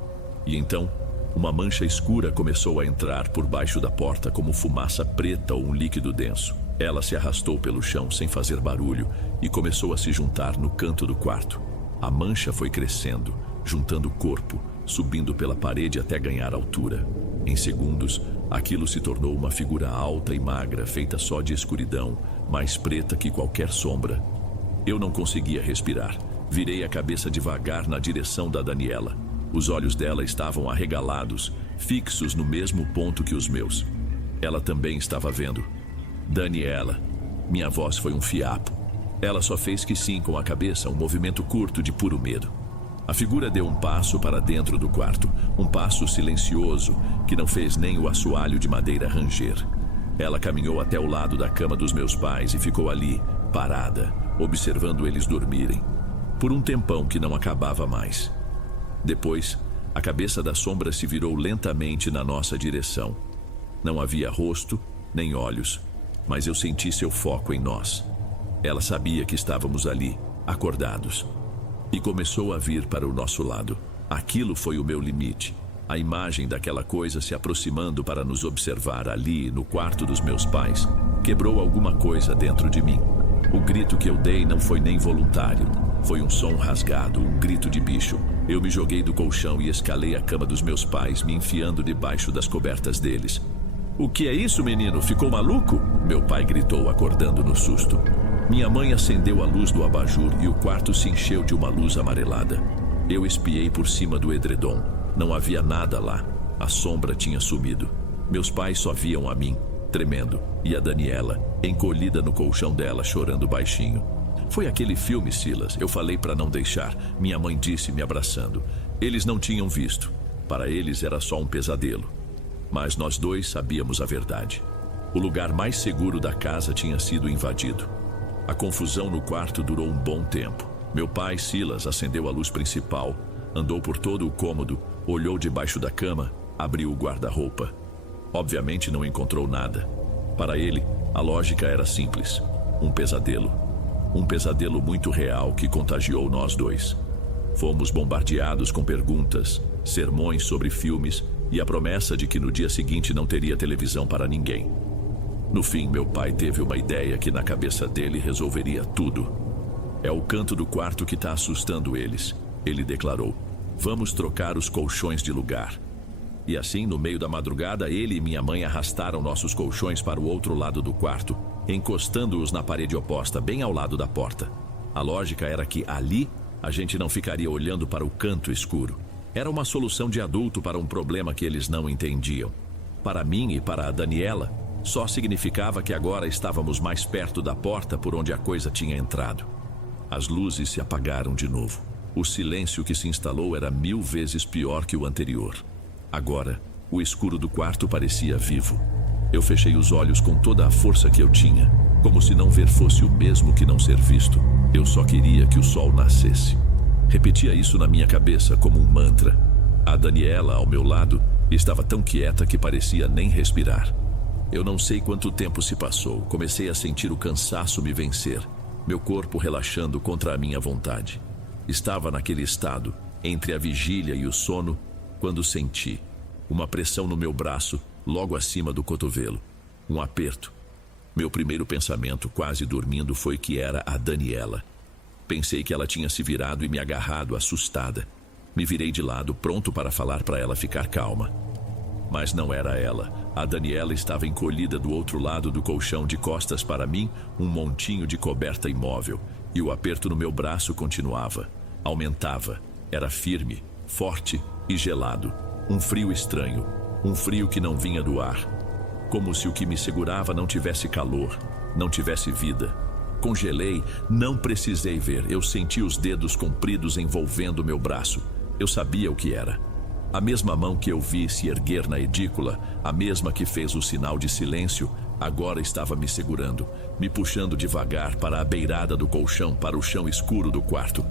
E então, uma mancha escura começou a entrar por baixo da porta como fumaça preta ou um líquido denso. Ela se arrastou pelo chão sem fazer barulho e começou a se juntar no canto do quarto. A mancha foi crescendo, juntando o corpo, subindo pela parede até ganhar altura. Em segundos, aquilo se tornou uma figura alta e magra, feita só de escuridão, mais preta que qualquer sombra. Eu não conseguia respirar. Virei a cabeça devagar na direção da Daniela. Os olhos dela estavam arregalados, fixos no mesmo ponto que os meus. Ela também estava vendo. Daniela. Minha voz foi um fiapo. Ela só fez que sim com a cabeça, um movimento curto de puro medo. A figura deu um passo para dentro do quarto, um passo silencioso que não fez nem o assoalho de madeira ranger. Ela caminhou até o lado da cama dos meus pais e ficou ali, parada, observando eles dormirem, por um tempão que não acabava mais. Depois, a cabeça da sombra se virou lentamente na nossa direção. Não havia rosto, nem olhos, mas eu senti seu foco em nós. Ela sabia que estávamos ali, acordados, e começou a vir para o nosso lado. Aquilo foi o meu limite. A imagem daquela coisa se aproximando para nos observar ali, no quarto dos meus pais, quebrou alguma coisa dentro de mim. O grito que eu dei não foi nem voluntário. Foi um som rasgado, um grito de bicho. Eu me joguei do colchão e escalei a cama dos meus pais, me enfiando debaixo das cobertas deles. "O que é isso, menino? Ficou maluco?" Meu pai gritou, acordando no susto. Minha mãe acendeu a luz do abajur e o quarto se encheu de uma luz amarelada. Eu espiei por cima do edredom. Não havia nada lá. A sombra tinha sumido. Meus pais só viam a mim, tremendo, e a Daniela, encolhida no colchão dela, chorando baixinho. "Foi aquele filme, Silas. Eu falei para não deixar", minha mãe disse, me abraçando. Eles não tinham visto. Para eles era só um pesadelo. Mas nós dois sabíamos a verdade. O lugar mais seguro da casa tinha sido invadido. A confusão no quarto durou um bom tempo. Meu pai, Silas, acendeu a luz principal, andou por todo o cômodo, olhou debaixo da cama, abriu o guarda-roupa. Obviamente não encontrou nada. Para ele, a lógica era simples. Um pesadelo. Um pesadelo muito real que contagiou nós dois. Fomos bombardeados com perguntas, sermões sobre filmes e a promessa de que no dia seguinte não teria televisão para ninguém. No fim, meu pai teve uma ideia que na cabeça dele resolveria tudo. "É o canto do quarto que está assustando eles", ele declarou. "Vamos trocar os colchões de lugar." E assim, no meio da madrugada, ele e minha mãe arrastaram nossos colchões para o outro lado do quarto, encostando-os na parede oposta, bem ao lado da porta. A lógica era que ali a gente não ficaria olhando para o canto escuro. Era uma solução de adulto para um problema que eles não entendiam. Para mim e para a Daniela, só significava que agora estávamos mais perto da porta por onde a coisa tinha entrado. As luzes se apagaram de novo. O silêncio que se instalou era 1000 vezes pior que o anterior. Agora, o escuro do quarto parecia vivo. Eu fechei os olhos com toda a força que eu tinha, como se não ver fosse o mesmo que não ser visto. Eu só queria que o sol nascesse. Repetia isso na minha cabeça como um mantra. A Daniela, ao meu lado, estava tão quieta que parecia nem respirar. Eu não sei quanto tempo se passou. Comecei a sentir o cansaço me vencer, meu corpo relaxando contra a minha vontade. Estava naquele estado, entre a vigília e o sono, quando senti uma pressão no meu braço, logo acima do cotovelo. Um aperto. Meu primeiro pensamento, quase dormindo, foi que era a Daniela. Pensei que ela tinha se virado e me agarrado, assustada. Me virei de lado, pronto para falar para ela ficar calma. Mas não era ela. A Daniela estava encolhida do outro lado do colchão, de costas para mim, um montinho de coberta imóvel. E o aperto no meu braço continuava. Aumentava. Era firme, forte e gelado. Um frio estranho. Um frio que não vinha do ar. Como se o que me segurava não tivesse calor, não tivesse vida. Congelei, não precisei ver. Eu senti os dedos compridos envolvendo meu braço. Eu sabia o que era. A mesma mão que eu vi se erguer na edícula, a mesma que fez o sinal de silêncio, agora estava me segurando, me puxando devagar para a beirada do colchão, para o chão escuro do quarto.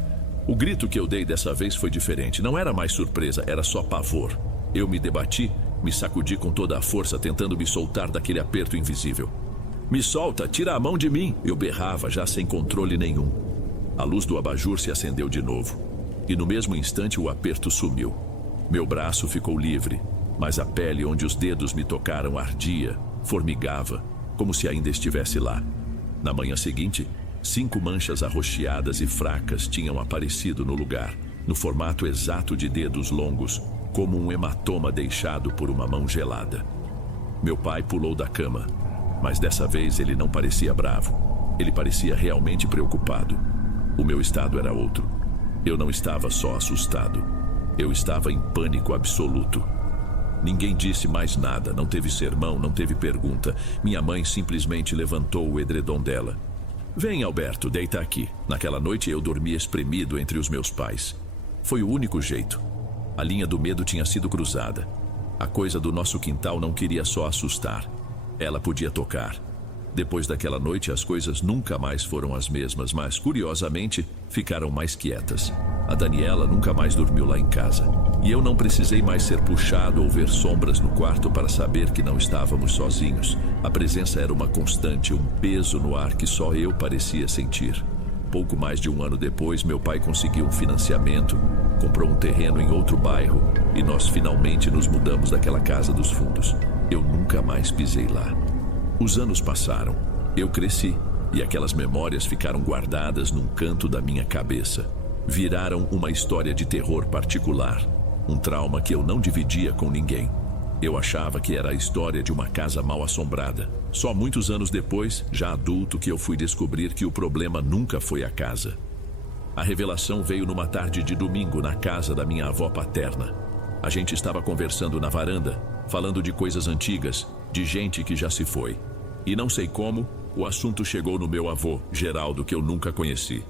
O grito que eu dei dessa vez foi diferente. Não era mais surpresa, era só pavor. Eu me debati, me sacudi com toda a força, tentando me soltar daquele aperto invisível. "Me solta, tira a mão de mim!" Eu berrava, já sem controle nenhum. A luz do abajur se acendeu de novo. E no mesmo instante o aperto sumiu. Meu braço ficou livre, mas a pele onde os dedos me tocaram ardia, formigava, como se ainda estivesse lá. Na manhã seguinte, 5 manchas arroxeadas e fracas tinham aparecido no lugar, no formato exato de dedos longos, como um hematoma deixado por uma mão gelada. Meu pai pulou da cama, mas dessa vez ele não parecia bravo. Ele parecia realmente preocupado. O meu estado era outro. Eu não estava só assustado. Eu estava em pânico absoluto. Ninguém disse mais nada, não teve sermão, não teve pergunta. Minha mãe simplesmente levantou o edredom dela. "Vem, Alberto, deita aqui." Naquela noite eu dormi espremido entre os meus pais. Foi o único jeito. A linha do medo tinha sido cruzada. A coisa do nosso quintal não queria só assustar. Ela podia tocar. Depois daquela noite as coisas nunca mais foram as mesmas, mas curiosamente ficaram mais quietas. A Daniela nunca mais dormiu lá em casa. E eu não precisei mais ser puxado ou ver sombras no quarto para saber que não estávamos sozinhos. A presença era uma constante, um peso no ar que só eu parecia sentir. Pouco mais de 1 ano depois, meu pai conseguiu um financiamento, comprou um terreno em outro bairro e nós finalmente nos mudamos daquela casa dos fundos. Eu nunca mais pisei lá. Os anos passaram, eu cresci e aquelas memórias ficaram guardadas num canto da minha cabeça. Viraram uma história de terror particular, um trauma que eu não dividia com ninguém. Eu achava que era a história de uma casa mal assombrada. Só muitos anos depois, já adulto, que eu fui descobrir que o problema nunca foi a casa. A revelação veio numa tarde de domingo na casa da minha avó paterna. A gente estava conversando na varanda, falando de coisas antigas, de gente que já se foi. E não sei como, o assunto chegou no meu avô, Geraldo, que eu nunca conheci.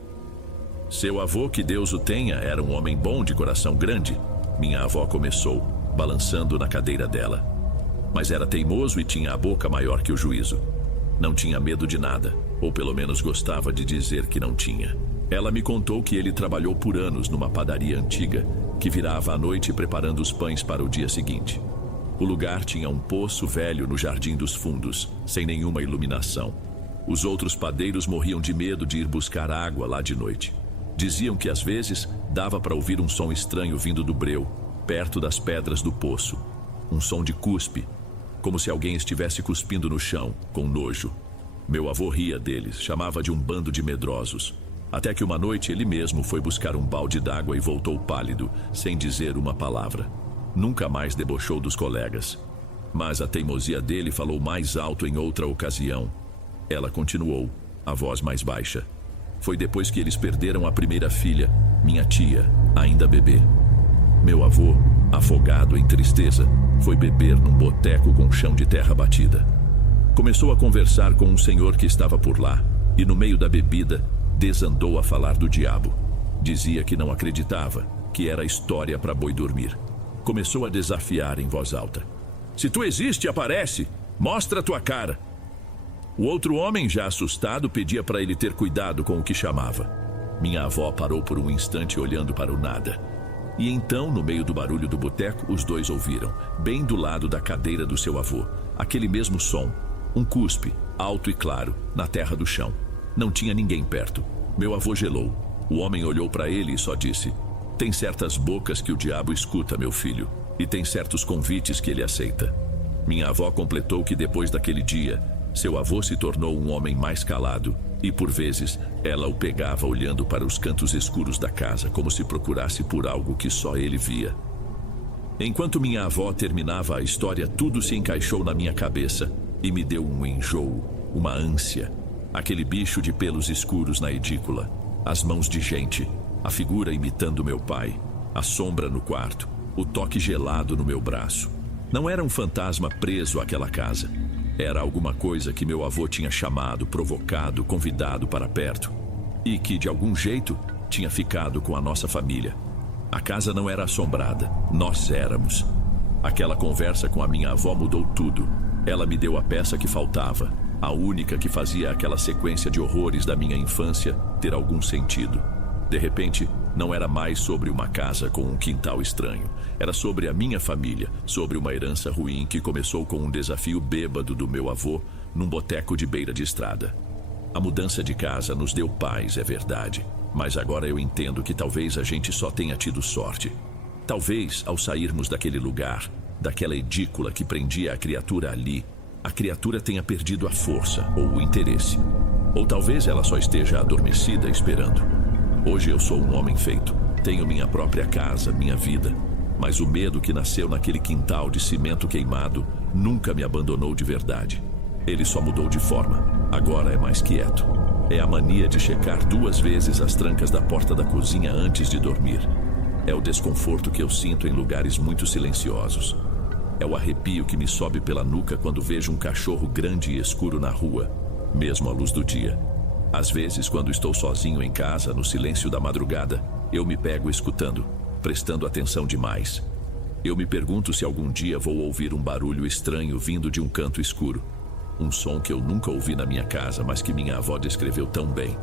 "Seu avô, que Deus o tenha, era um homem bom, de coração grande." Minha avó começou, balançando na cadeira dela. Mas era teimoso e tinha a boca maior que o juízo. Não tinha medo de nada, ou pelo menos gostava de dizer que não tinha. Ela me contou que ele trabalhou por anos numa padaria antiga, que virava à noite preparando os pães para o dia seguinte. O lugar tinha um poço velho no jardim dos fundos, sem nenhuma iluminação. Os outros padeiros morriam de medo de ir buscar água lá de noite. Diziam que às vezes dava para ouvir um som estranho vindo do breu, perto das pedras do poço. Um som de cuspe, como se alguém estivesse cuspindo no chão, com nojo. Meu avô ria deles, chamava de um bando de medrosos. Até que uma noite ele mesmo foi buscar um balde d'água e voltou pálido, sem dizer uma palavra. Nunca mais debochou dos colegas. Mas a teimosia dele falou mais alto em outra ocasião. Ela continuou, a voz mais baixa. Foi depois que eles perderam a primeira filha, minha tia, ainda bebê. Meu avô, afogado em tristeza, foi beber num boteco com chão de terra batida. Começou a conversar com um senhor que estava por lá, e no meio da bebida, desandou a falar do diabo. Dizia que não acreditava, que era história para boi dormir. Começou a desafiar em voz alta. "Se tu existe, aparece! Mostra tua cara!" O outro homem, já assustado, pedia para ele ter cuidado com o que chamava. Minha avó parou por um instante olhando para o nada. E então, no meio do barulho do boteco, os dois ouviram, bem do lado da cadeira do seu avô, aquele mesmo som, um cuspe, alto e claro, na terra do chão. Não tinha ninguém perto. Meu avô gelou. O homem olhou para ele e só disse: "Tem certas bocas que o diabo escuta, meu filho." e tem certos convites que ele aceita. Minha avó completou que depois daquele dia, seu avô se tornou um homem mais calado e, por vezes, ela o pegava olhando para os cantos escuros da casa como se procurasse por algo que só ele via. Enquanto minha avó terminava a história, tudo se encaixou na minha cabeça e me deu um enjoo, uma ânsia. Aquele bicho de pelos escuros na edícula, as mãos de gente, a figura imitando meu pai, a sombra no quarto, o toque gelado no meu braço. Não era um fantasma preso àquela casa. Era alguma coisa que meu avô tinha chamado, provocado, convidado para perto. E que, de algum jeito, tinha ficado com a nossa família. A casa não era assombrada, nós éramos. Aquela conversa com a minha avó mudou tudo. Ela me deu a peça que faltava, a única que fazia aquela sequência de horrores da minha infância ter algum sentido. De repente, não era mais sobre uma casa com um quintal estranho. Era sobre a minha família, sobre uma herança ruim que começou com um desafio bêbado do meu avô num boteco de beira de estrada. A mudança de casa nos deu paz, é verdade. Mas agora eu entendo que talvez a gente só tenha tido sorte. Talvez, ao sairmos daquele lugar, daquela edícula que prendia a criatura ali, a criatura tenha perdido a força ou o interesse. Ou talvez ela só esteja adormecida esperando. Hoje eu sou um homem feito. Tenho minha própria casa, minha vida. Mas o medo que nasceu naquele quintal de cimento queimado nunca me abandonou de verdade. Ele só mudou de forma. Agora é mais quieto. É a mania de checar 2 vezes as trancas da porta da cozinha antes de dormir. É o desconforto que eu sinto em lugares muito silenciosos. É o arrepio que me sobe pela nuca quando vejo um cachorro grande e escuro na rua, mesmo à luz do dia. Às vezes, quando estou sozinho em casa, no silêncio da madrugada, eu me pego escutando, prestando atenção demais. Eu me pergunto se algum dia vou ouvir um barulho estranho vindo de um canto escuro. Um som que eu nunca ouvi na minha casa, mas que minha avó descreveu tão bem.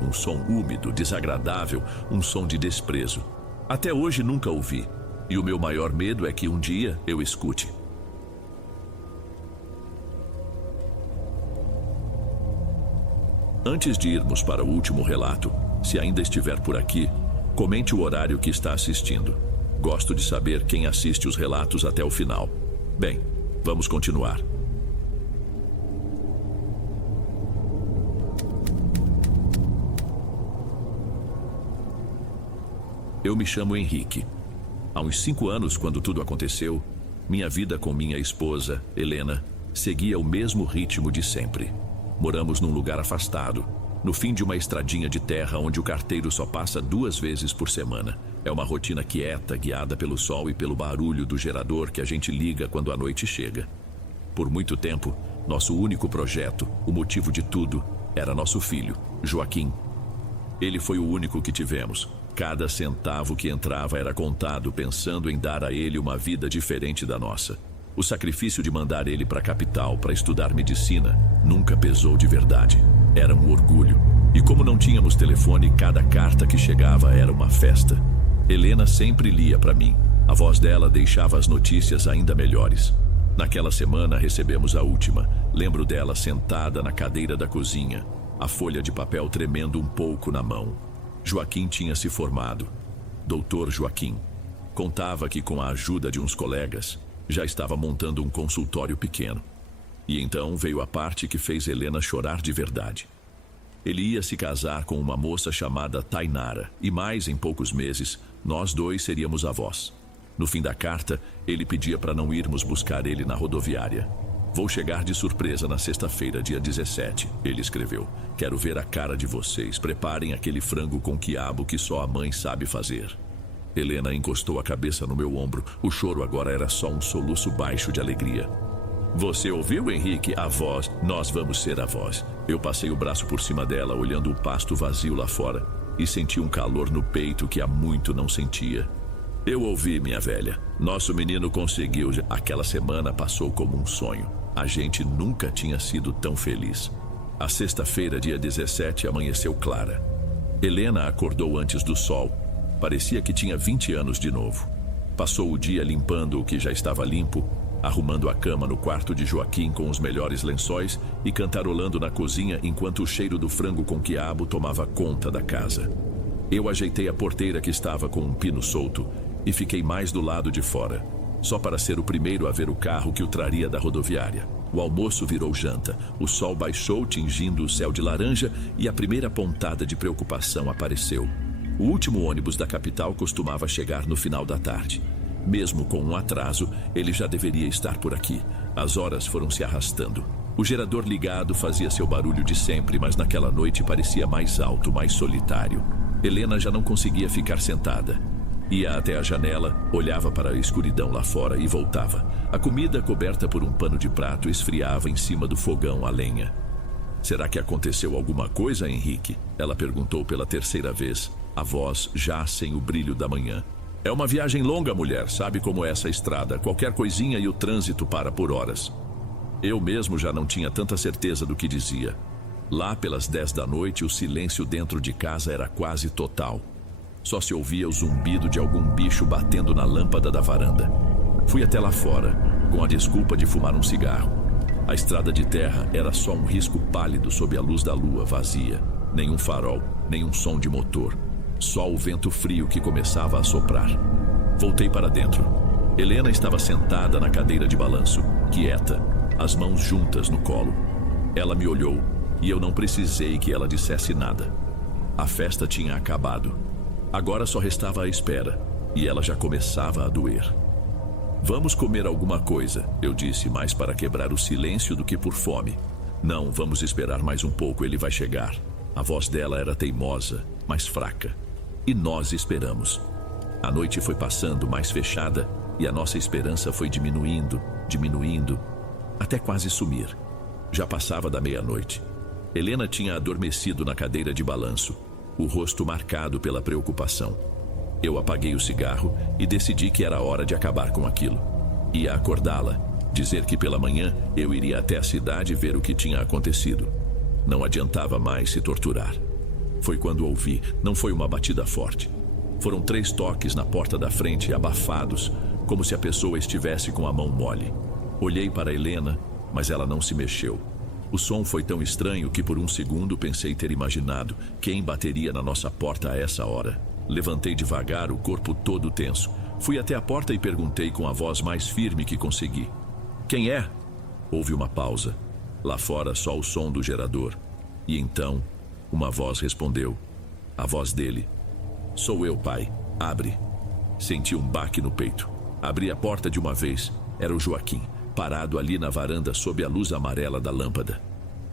Um som úmido, desagradável, um som de desprezo. Até hoje nunca ouvi. E o meu maior medo é que um dia eu escute. Antes de irmos para o último relato, se ainda estiver por aqui, comente o horário que está assistindo. Gosto de saber quem assiste os relatos até o final. Bem, vamos continuar. Eu me chamo Henrique. Há uns 5 anos, quando tudo aconteceu, minha vida com minha esposa, Helena, seguia o mesmo ritmo de sempre. Moramos num lugar afastado, no fim de uma estradinha de terra onde o carteiro só passa 2 vezes por semana. É uma rotina quieta, guiada pelo sol e pelo barulho do gerador que a gente liga quando a noite chega. Por muito tempo, nosso único projeto, o motivo de tudo, era nosso filho, Joaquim. Ele foi o único que tivemos. Cada centavo que entrava era contado pensando em dar a ele uma vida diferente da nossa. O sacrifício de mandar ele para a capital para estudar medicina nunca pesou de verdade. Era um orgulho. E como não tínhamos telefone, cada carta que chegava era uma festa. Helena sempre lia para mim. A voz dela deixava as notícias ainda melhores. Naquela semana recebemos a última. Lembro dela sentada na cadeira da cozinha, a folha de papel tremendo um pouco na mão. Joaquim tinha se formado. Doutor Joaquim. Contava que, com a ajuda de uns colegas, já estava montando um consultório pequeno. E então veio a parte que fez Helena chorar de verdade. Ele ia se casar com uma moça chamada Tainara, e mais em poucos meses, nós 2 seríamos avós. No fim da carta, ele pedia para não irmos buscar ele na rodoviária. Vou chegar de surpresa na sexta-feira, dia 17, ele escreveu. Quero ver a cara de vocês. Preparem aquele frango com quiabo que só a mãe sabe fazer. Helena encostou a cabeça no meu ombro. O choro agora era só um soluço baixo de alegria. Você ouviu, Henrique? Avós, nós vamos ser avós. Eu passei o braço por cima dela, olhando o pasto vazio lá fora, e senti um calor no peito que há muito não sentia. Eu ouvi, minha velha. Nosso menino conseguiu. Aquela semana passou como um sonho. A gente nunca tinha sido tão feliz. A sexta-feira, dia 17, amanheceu clara. Helena acordou antes do sol. Parecia que tinha 20 anos de novo. Passou o dia limpando o que já estava limpo, arrumando a cama no quarto de Joaquim com os melhores lençóis e cantarolando na cozinha enquanto o cheiro do frango com quiabo tomava conta da casa. Eu ajeitei a porteira que estava com um pino solto e fiquei mais do lado de fora. só para ser o primeiro a ver o carro que o traria da rodoviária. O almoço virou janta, o sol baixou tingindo o céu de laranja e a primeira pontada de preocupação apareceu. O último ônibus da capital costumava chegar no final da tarde. Mesmo com um atraso, ele já deveria estar por aqui. As horas foram se arrastando. O gerador ligado fazia seu barulho de sempre, mas naquela noite parecia mais alto, mais solitário. Helena já não conseguia ficar sentada. Ia até a janela, olhava para a escuridão lá fora e voltava. A comida, coberta por um pano de prato, esfriava em cima do fogão a lenha. Será que aconteceu alguma coisa, Henrique? Ela perguntou pela terceira vez, a voz já sem o brilho da manhã. É uma viagem longa, mulher, sabe como é essa estrada. Qualquer coisinha e o trânsito para por horas. Eu mesmo já não tinha tanta certeza do que dizia. Lá pelas 10 da noite, o silêncio dentro de casa era quase total. Só se ouvia o zumbido de algum bicho batendo na lâmpada da varanda. Fui até lá fora, com a desculpa de fumar um cigarro. A estrada de terra era só um risco pálido sob a luz da lua vazia. Nenhum farol, nenhum som de motor. Só o vento frio que começava a soprar. Voltei para dentro. Helena estava sentada na cadeira de balanço, quieta, as mãos juntas no colo. Ela me olhou e eu não precisei que ela dissesse nada. A festa tinha acabado. Agora só restava a espera, e ela já começava a doer. Vamos comer alguma coisa, eu disse, mais para quebrar o silêncio do que por fome. Não, vamos esperar mais um pouco, ele vai chegar. A voz dela era teimosa, mas fraca. E nós esperamos. A noite foi passando mais fechada, e a nossa esperança foi diminuindo, até quase sumir. Já passava da meia-noite. Helena tinha adormecido na cadeira de balanço, o rosto marcado pela preocupação. Eu apaguei o cigarro e decidi que era hora de acabar com aquilo. Ia acordá-la, dizer que pela manhã eu iria até a cidade ver o que tinha acontecido. Não adiantava mais se torturar. Foi quando ouvi, não foi uma batida forte. Foram 3 toques na porta da frente, abafados, como se a pessoa estivesse com a mão mole. Olhei para Helena, mas ela não se mexeu. O som foi tão estranho que por um segundo pensei ter imaginado quem bateria na nossa porta a essa hora. Levantei devagar, o corpo todo tenso. Fui até a porta e perguntei com a voz mais firme que consegui. Quem é? Houve uma pausa. Lá fora só o som do gerador. E então, uma voz respondeu. A voz dele. Sou eu, pai. Abre. Senti um baque no peito. Abri a porta de uma vez. Era o Joaquim, parado ali na varanda sob a luz amarela da lâmpada.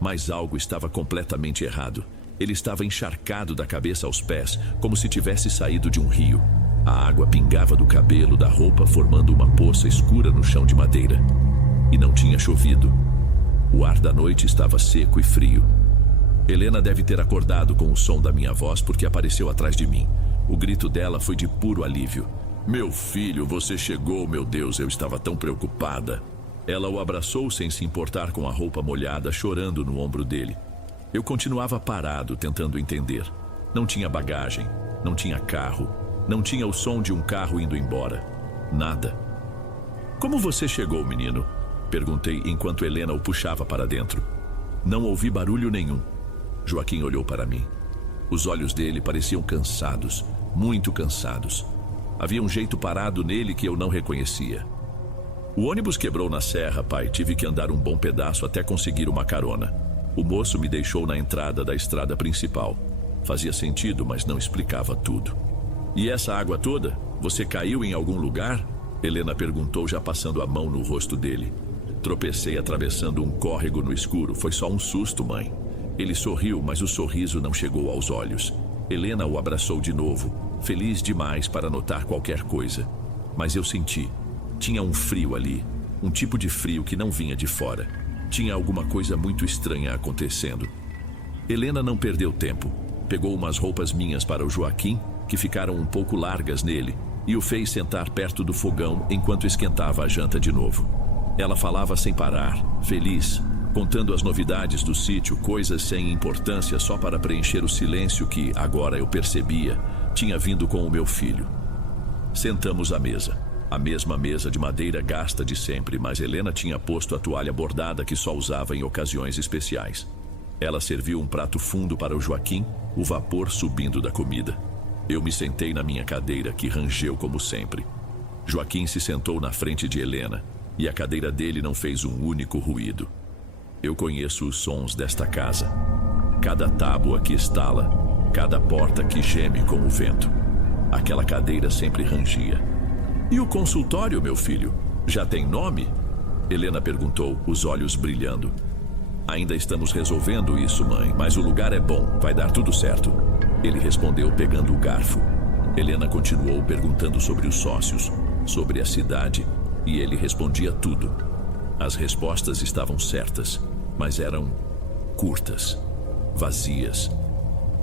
Mas algo estava completamente errado. Ele estava encharcado da cabeça aos pés, como se tivesse saído de um rio. A água pingava do cabelo, da roupa, formando uma poça escura no chão de madeira. E não tinha chovido. O ar da noite estava seco e frio. Helena deve ter acordado com o som da minha voz porque apareceu atrás de mim. O grito dela foi de puro alívio. Meu filho, você chegou, meu Deus, eu estava tão preocupada. Ela o abraçou sem se importar com a roupa molhada, chorando no ombro dele. Eu continuava parado, tentando entender. Não tinha bagagem, não tinha carro, não tinha o som de um carro indo embora. Nada. Como você chegou, menino? Perguntei enquanto Helena o puxava para dentro. Não ouvi barulho nenhum. Joaquim olhou para mim. Os olhos dele pareciam cansados, muito cansados. Havia um jeito parado nele que eu não reconhecia. O ônibus quebrou na serra, pai. Tive que andar um bom pedaço até conseguir uma carona. O moço me deixou na entrada da estrada principal. Fazia sentido, mas não explicava tudo. E essa água toda? Você caiu em algum lugar? Helena perguntou, já passando a mão no rosto dele. Tropecei atravessando um córrego no escuro. Foi só um susto, mãe. Ele sorriu, mas o sorriso não chegou aos olhos. Helena o abraçou de novo, feliz demais para notar qualquer coisa. Mas eu senti. Tinha um frio ali, um tipo de frio que não vinha de fora. Tinha alguma coisa muito estranha acontecendo. Helena não perdeu tempo. Pegou umas roupas minhas para o Joaquim, que ficaram um pouco largas nele, e o fez sentar perto do fogão enquanto esquentava a janta de novo. Ela falava sem parar, feliz, contando as novidades do sítio, coisas sem importância só para preencher o silêncio que, agora eu percebia, tinha vindo com o meu filho. Sentamos à mesa. A mesma mesa de madeira gasta de sempre, mas Helena tinha posto a toalha bordada que só usava em ocasiões especiais. Ela serviu um prato fundo para o Joaquim, o vapor subindo da comida. Eu me sentei na minha cadeira, que rangeu como sempre. Joaquim se sentou na frente de Helena e a cadeira dele não fez um único ruído. Eu conheço os sons desta casa. Cada tábua que estala, cada porta que geme com o vento. Aquela cadeira sempre rangia. E o consultório, meu filho? Já tem nome? Helena perguntou, os olhos brilhando. Ainda estamos resolvendo isso, mãe, mas o lugar é bom, vai dar tudo certo. Ele respondeu pegando o garfo. Helena continuou perguntando sobre os sócios, sobre a cidade, e ele respondia tudo. As respostas estavam certas, mas eram curtas, vazias.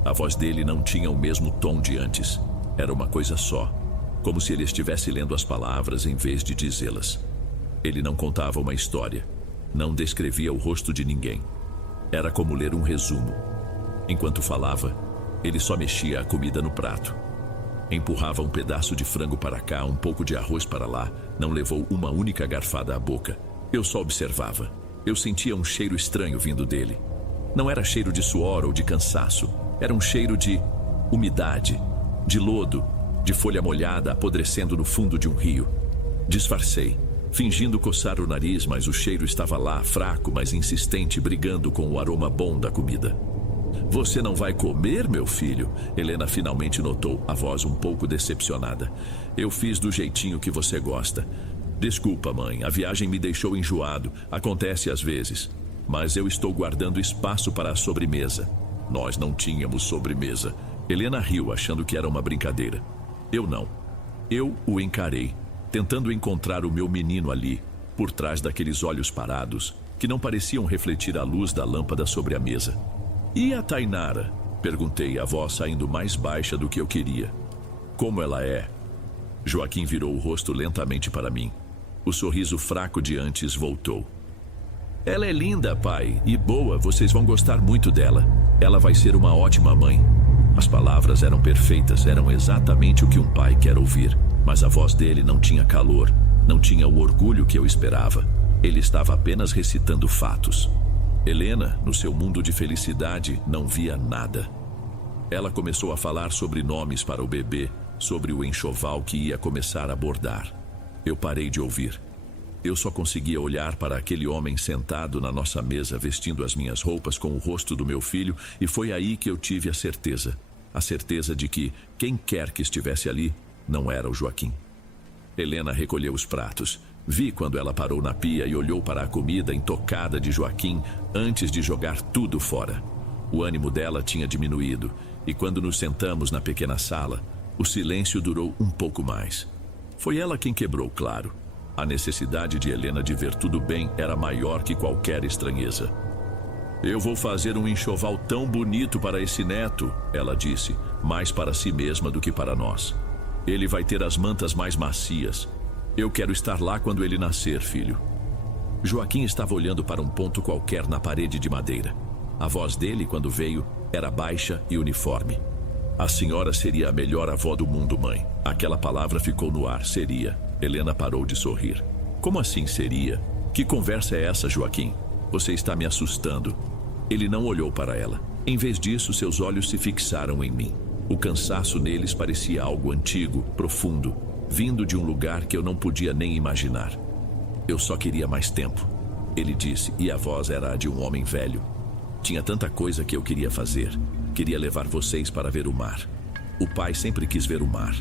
A voz dele não tinha o mesmo tom de antes. Era uma coisa só, como se ele estivesse lendo as palavras em vez de dizê-las. Ele não contava uma história, não descrevia o rosto de ninguém. Era como ler um resumo. Enquanto falava, ele só mexia a comida no prato. Empurrava um pedaço de frango para cá, um pouco de arroz para lá, não levou uma única garfada à boca. Eu só observava. Eu sentia um cheiro estranho vindo dele. Não era cheiro de suor ou de cansaço. Era um cheiro de umidade, de lodo, de folha molhada apodrecendo no fundo de um rio. Disfarcei, fingindo coçar o nariz, mas o cheiro estava lá, fraco, mas insistente, brigando com o aroma bom da comida. Você não vai comer, meu filho? Helena finalmente notou, a voz um pouco decepcionada. Eu fiz do jeitinho que você gosta. Desculpa, mãe, a viagem me deixou enjoado. Acontece às vezes. Mas eu estou guardando espaço para a sobremesa. Nós não tínhamos sobremesa. Helena riu, achando que era uma brincadeira. Eu não. Eu o encarei, tentando encontrar o meu menino ali, por trás daqueles olhos parados, que não pareciam refletir a luz da lâmpada sobre a mesa. E a Tainara? Perguntei, a voz saindo mais baixa do que eu queria. Como ela é? Joaquim virou o rosto lentamente para mim. O sorriso fraco de antes voltou. Ela é linda, pai, e boa, vocês vão gostar muito dela. Ela vai ser uma ótima mãe. As palavras eram perfeitas, eram exatamente o que um pai quer ouvir. Mas a voz dele não tinha calor, não tinha o orgulho que eu esperava. Ele estava apenas recitando fatos. Helena, no seu mundo de felicidade, não via nada. Ela começou a falar sobre nomes para o bebê, sobre o enxoval que ia começar a bordar. Eu parei de ouvir. Eu só conseguia olhar para aquele homem sentado na nossa mesa, vestindo as minhas roupas com o rosto do meu filho, e foi aí que eu tive a certeza de que quem quer que estivesse ali não era o Joaquim. Helena recolheu os pratos. Vi quando ela parou na pia e olhou para a comida intocada de Joaquim antes de jogar tudo fora. O ânimo dela tinha diminuído, e quando nos sentamos na pequena sala, o silêncio durou um pouco mais. Foi ela quem quebrou, claro. A necessidade de Helena de ver tudo bem era maior que qualquer estranheza. Eu vou fazer um enxoval tão bonito para esse neto, ela disse, mais para si mesma do que para nós. Ele vai ter as mantas mais macias. Eu quero estar lá quando ele nascer, filho. Joaquim estava olhando para um ponto qualquer na parede de madeira. A voz dele, quando veio, era baixa e uniforme. A senhora seria a melhor avó do mundo, mãe. Aquela palavra ficou no ar, seria. Helena parou de sorrir. Como assim seria? Que conversa é essa, Joaquim? Você está me assustando. Ele não olhou para ela. Em vez disso, seus olhos se fixaram em mim. O cansaço neles parecia algo antigo, profundo, vindo de um lugar que eu não podia nem imaginar. Eu só queria mais tempo, ele disse, e a voz era a de um homem velho. Tinha tanta coisa que eu queria fazer. Queria levar vocês para ver o mar. O pai sempre quis ver o mar.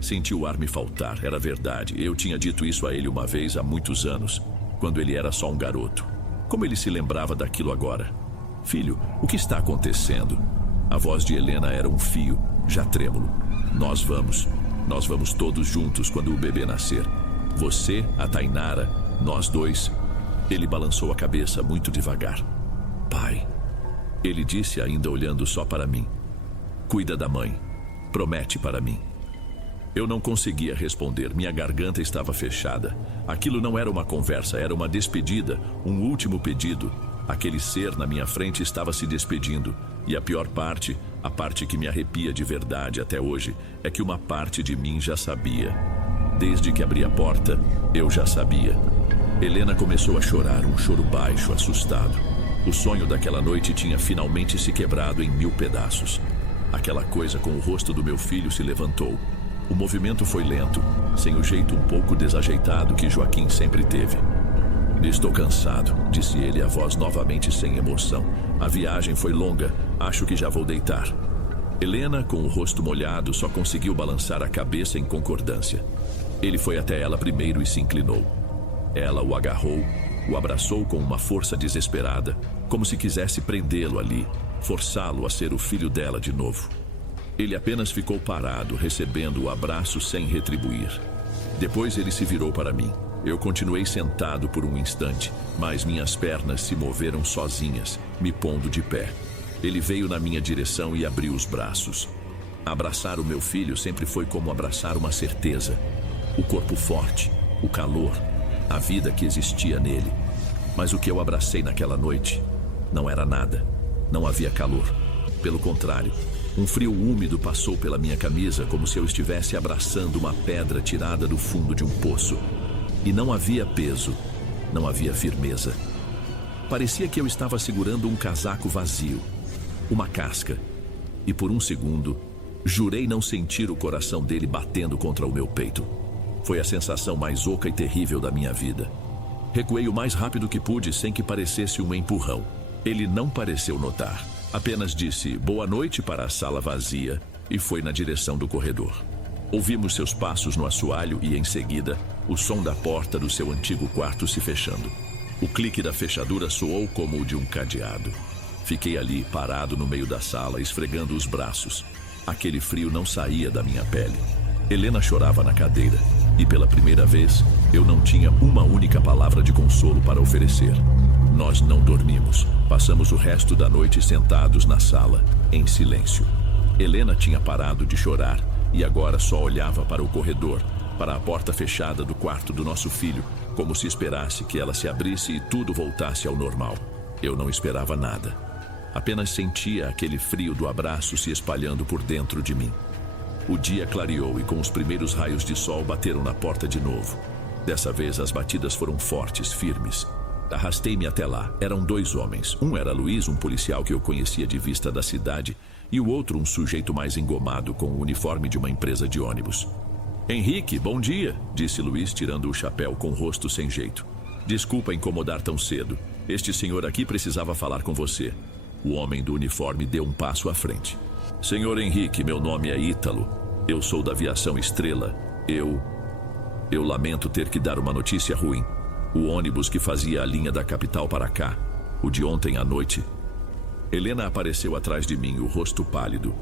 Senti o ar me faltar, era verdade. Eu tinha dito isso a ele uma vez há muitos anos, quando ele era só um garoto. Como ele se lembrava daquilo agora? Filho, o que está acontecendo? A voz de Helena era um fio, já trêmulo. Nós vamos todos juntos quando o bebê nascer. Você, a Tainara, nós dois. Ele balançou a cabeça muito devagar. Pai, ele disse ainda olhando só para mim. Cuida da mãe, promete para mim. Eu não conseguia responder, minha garganta estava fechada. Aquilo não era uma conversa, era uma despedida, um último pedido. Aquele ser na minha frente estava se despedindo. E a pior parte, a parte que me arrepia de verdade até hoje, é que uma parte de mim já sabia. Desde que abri a porta, eu já sabia. Helena começou a chorar, um choro baixo, assustado. O sonho daquela noite tinha finalmente se quebrado em 1000 pedaços. Aquela coisa com o rosto do meu filho se levantou. O movimento foi lento, sem o jeito um pouco desajeitado que Joaquim sempre teve. Estou cansado, disse ele, a voz novamente sem emoção. A viagem foi longa, acho que já vou deitar. Helena, com o rosto molhado, só conseguiu balançar a cabeça em concordância. Ele foi até ela primeiro e se inclinou. Ela o agarrou, o abraçou com uma força desesperada, como se quisesse prendê-lo ali, forçá-lo a ser o filho dela de novo. Ele apenas ficou parado, recebendo o abraço sem retribuir. Depois ele se virou para mim. Eu continuei sentado por um instante, mas minhas pernas se moveram sozinhas, me pondo de pé. Ele veio na minha direção e abriu os braços. Abraçar o meu filho sempre foi como abraçar uma certeza. O corpo forte, o calor, a vida que existia nele. Mas o que eu abracei naquela noite não era nada. Não havia calor. Pelo contrário, um frio úmido passou pela minha camisa como se eu estivesse abraçando uma pedra tirada do fundo de um poço. E não havia peso, não havia firmeza. Parecia que eu estava segurando um casaco vazio, uma casca. E por um segundo, jurei não sentir o coração dele batendo contra o meu peito. Foi a sensação mais oca e terrível da minha vida. Recuei o mais rápido que pude sem que parecesse um empurrão. Ele não pareceu notar. Apenas disse boa noite para a sala vazia e foi na direção do corredor. Ouvimos seus passos no assoalho e, em seguida, o som da porta do seu antigo quarto se fechando. O clique da fechadura soou como o de um cadeado. Fiquei ali, parado no meio da sala, esfregando os braços. Aquele frio não saía da minha pele. Helena chorava na cadeira e, pela primeira vez, eu não tinha uma única palavra de consolo para oferecer. Nós não dormimos. Passamos o resto da noite sentados na sala, em silêncio. Helena tinha parado de chorar e agora só olhava para o corredor, para a porta fechada do quarto do nosso filho, como se esperasse que ela se abrisse e tudo voltasse ao normal. Eu não esperava nada. Apenas sentia aquele frio do abraço se espalhando por dentro de mim. O dia clareou e com os primeiros raios de sol bateram na porta de novo. Dessa vez as batidas foram fortes, firmes. Arrastei-me até lá. Eram dois homens. Um era Luiz, um policial que eu conhecia de vista da cidade, e o outro um sujeito mais engomado com o uniforme de uma empresa de ônibus. Henrique, bom dia, disse Luiz, tirando o chapéu com o rosto sem jeito. Desculpa incomodar tão cedo. Este senhor aqui precisava falar com você. O homem do uniforme deu um passo à frente. Senhor Henrique, meu nome é Ítalo. Eu sou da Aviação Estrela. Eu lamento ter que dar uma notícia ruim. O ônibus que fazia a linha da capital para cá, o de ontem à noite. Helena apareceu atrás de mim, o rosto pálido.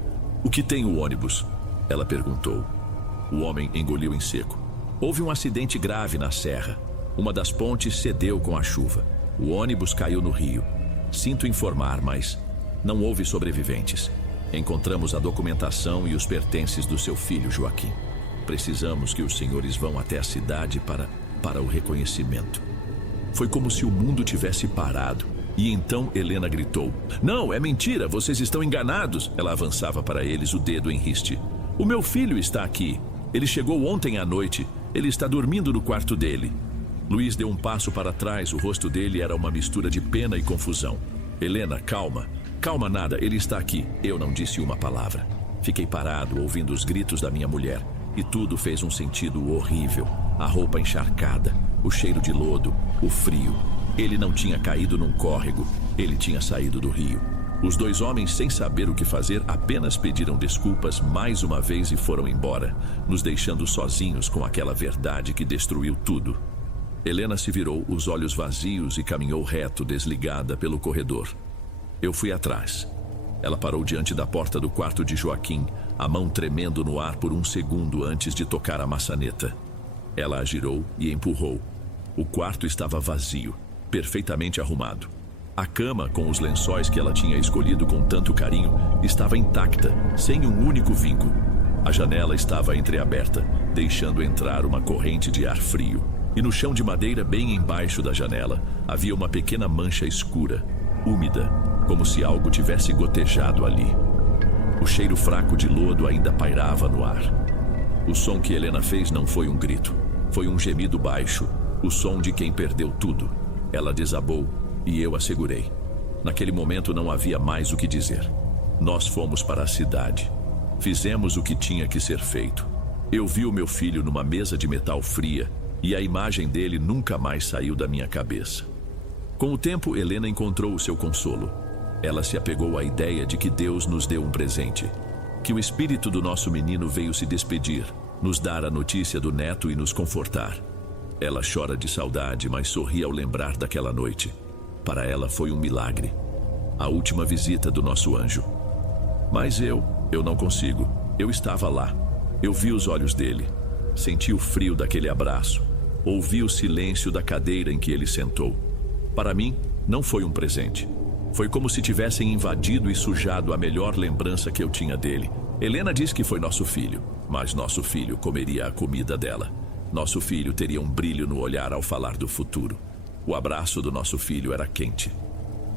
O que tem o ônibus? Ela perguntou. O homem engoliu em seco. Houve um acidente grave na serra. Uma das pontes cedeu com a chuva. O ônibus caiu no rio. Sinto informar, mas não houve sobreviventes. Encontramos a documentação e os pertences do seu filho, Joaquim. Precisamos que os senhores vão até a cidade para o reconhecimento. Foi como se o mundo tivesse parado. E então Helena gritou. Não, é mentira, vocês estão enganados. Ela avançava para eles, o dedo em riste. O meu filho está aqui. Ele chegou ontem à noite. Ele está dormindo no quarto dele. Luiz deu um passo para trás, o rosto dele era uma mistura de pena e confusão. Helena, calma. Calma nada, ele está aqui. Eu não disse uma palavra. Fiquei parado, ouvindo os gritos da minha mulher. E tudo fez um sentido horrível. A roupa encharcada, o cheiro de lodo, o frio. Ele não tinha caído num córrego, ele tinha saído do rio. Os dois homens, sem saber o que fazer, apenas pediram desculpas mais uma vez e foram embora, nos deixando sozinhos com aquela verdade que destruiu tudo. Helena se virou, os olhos vazios, e caminhou reto, desligada, pelo corredor. Eu fui atrás. Ela parou diante da porta do quarto de Joaquim, a mão tremendo no ar por um segundo antes de tocar a maçaneta. Ela a girou e empurrou. O quarto estava vazio, perfeitamente arrumado. A cama, com os lençóis que ela tinha escolhido com tanto carinho, estava intacta, sem um único vinco. A janela estava entreaberta, deixando entrar uma corrente de ar frio. E no chão de madeira, bem embaixo da janela, havia uma pequena mancha escura, úmida, como se algo tivesse gotejado ali. O cheiro fraco de lodo ainda pairava no ar. O som que Helena fez não foi um grito, foi um gemido baixo, o som de quem perdeu tudo. Ela desabou e eu a segurei. Naquele momento não havia mais o que dizer. Nós fomos para a cidade. Fizemos o que tinha que ser feito. Eu vi o meu filho numa mesa de metal fria e a imagem dele nunca mais saiu da minha cabeça. Com o tempo, Helena encontrou o seu consolo. Ela se apegou à ideia de que Deus nos deu um presente, que o espírito do nosso menino veio se despedir, nos dar a notícia do neto e nos confortar. Ela chora de saudade, mas sorri ao lembrar daquela noite. Para ela foi um milagre, a última visita do nosso anjo. Mas eu não consigo. Eu estava lá. Eu vi os olhos dele, senti o frio daquele abraço, ouvi o silêncio da cadeira em que ele sentou. Para mim, não foi um presente. Foi como se tivessem invadido e sujado a melhor lembrança que eu tinha dele. Helena diz que foi nosso filho, mas nosso filho comeria a comida dela. Nosso filho teria um brilho no olhar ao falar do futuro. O abraço do nosso filho era quente.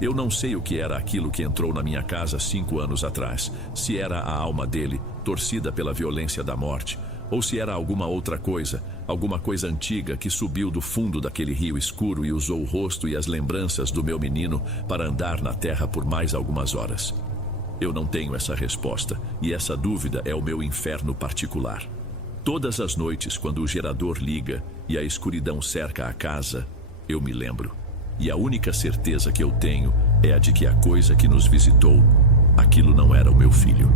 Eu não sei o que era aquilo que entrou na minha casa 5 anos atrás, se era a alma dele, torcida pela violência da morte, ou se era alguma outra coisa, alguma coisa antiga que subiu do fundo daquele rio escuro e usou o rosto e as lembranças do meu menino para andar na terra por mais algumas horas. Eu não tenho essa resposta, e essa dúvida é o meu inferno particular. Todas as noites, quando o gerador liga e a escuridão cerca a casa, eu me lembro. E a única certeza que eu tenho é a de que a coisa que nos visitou, aquilo não era o meu filho.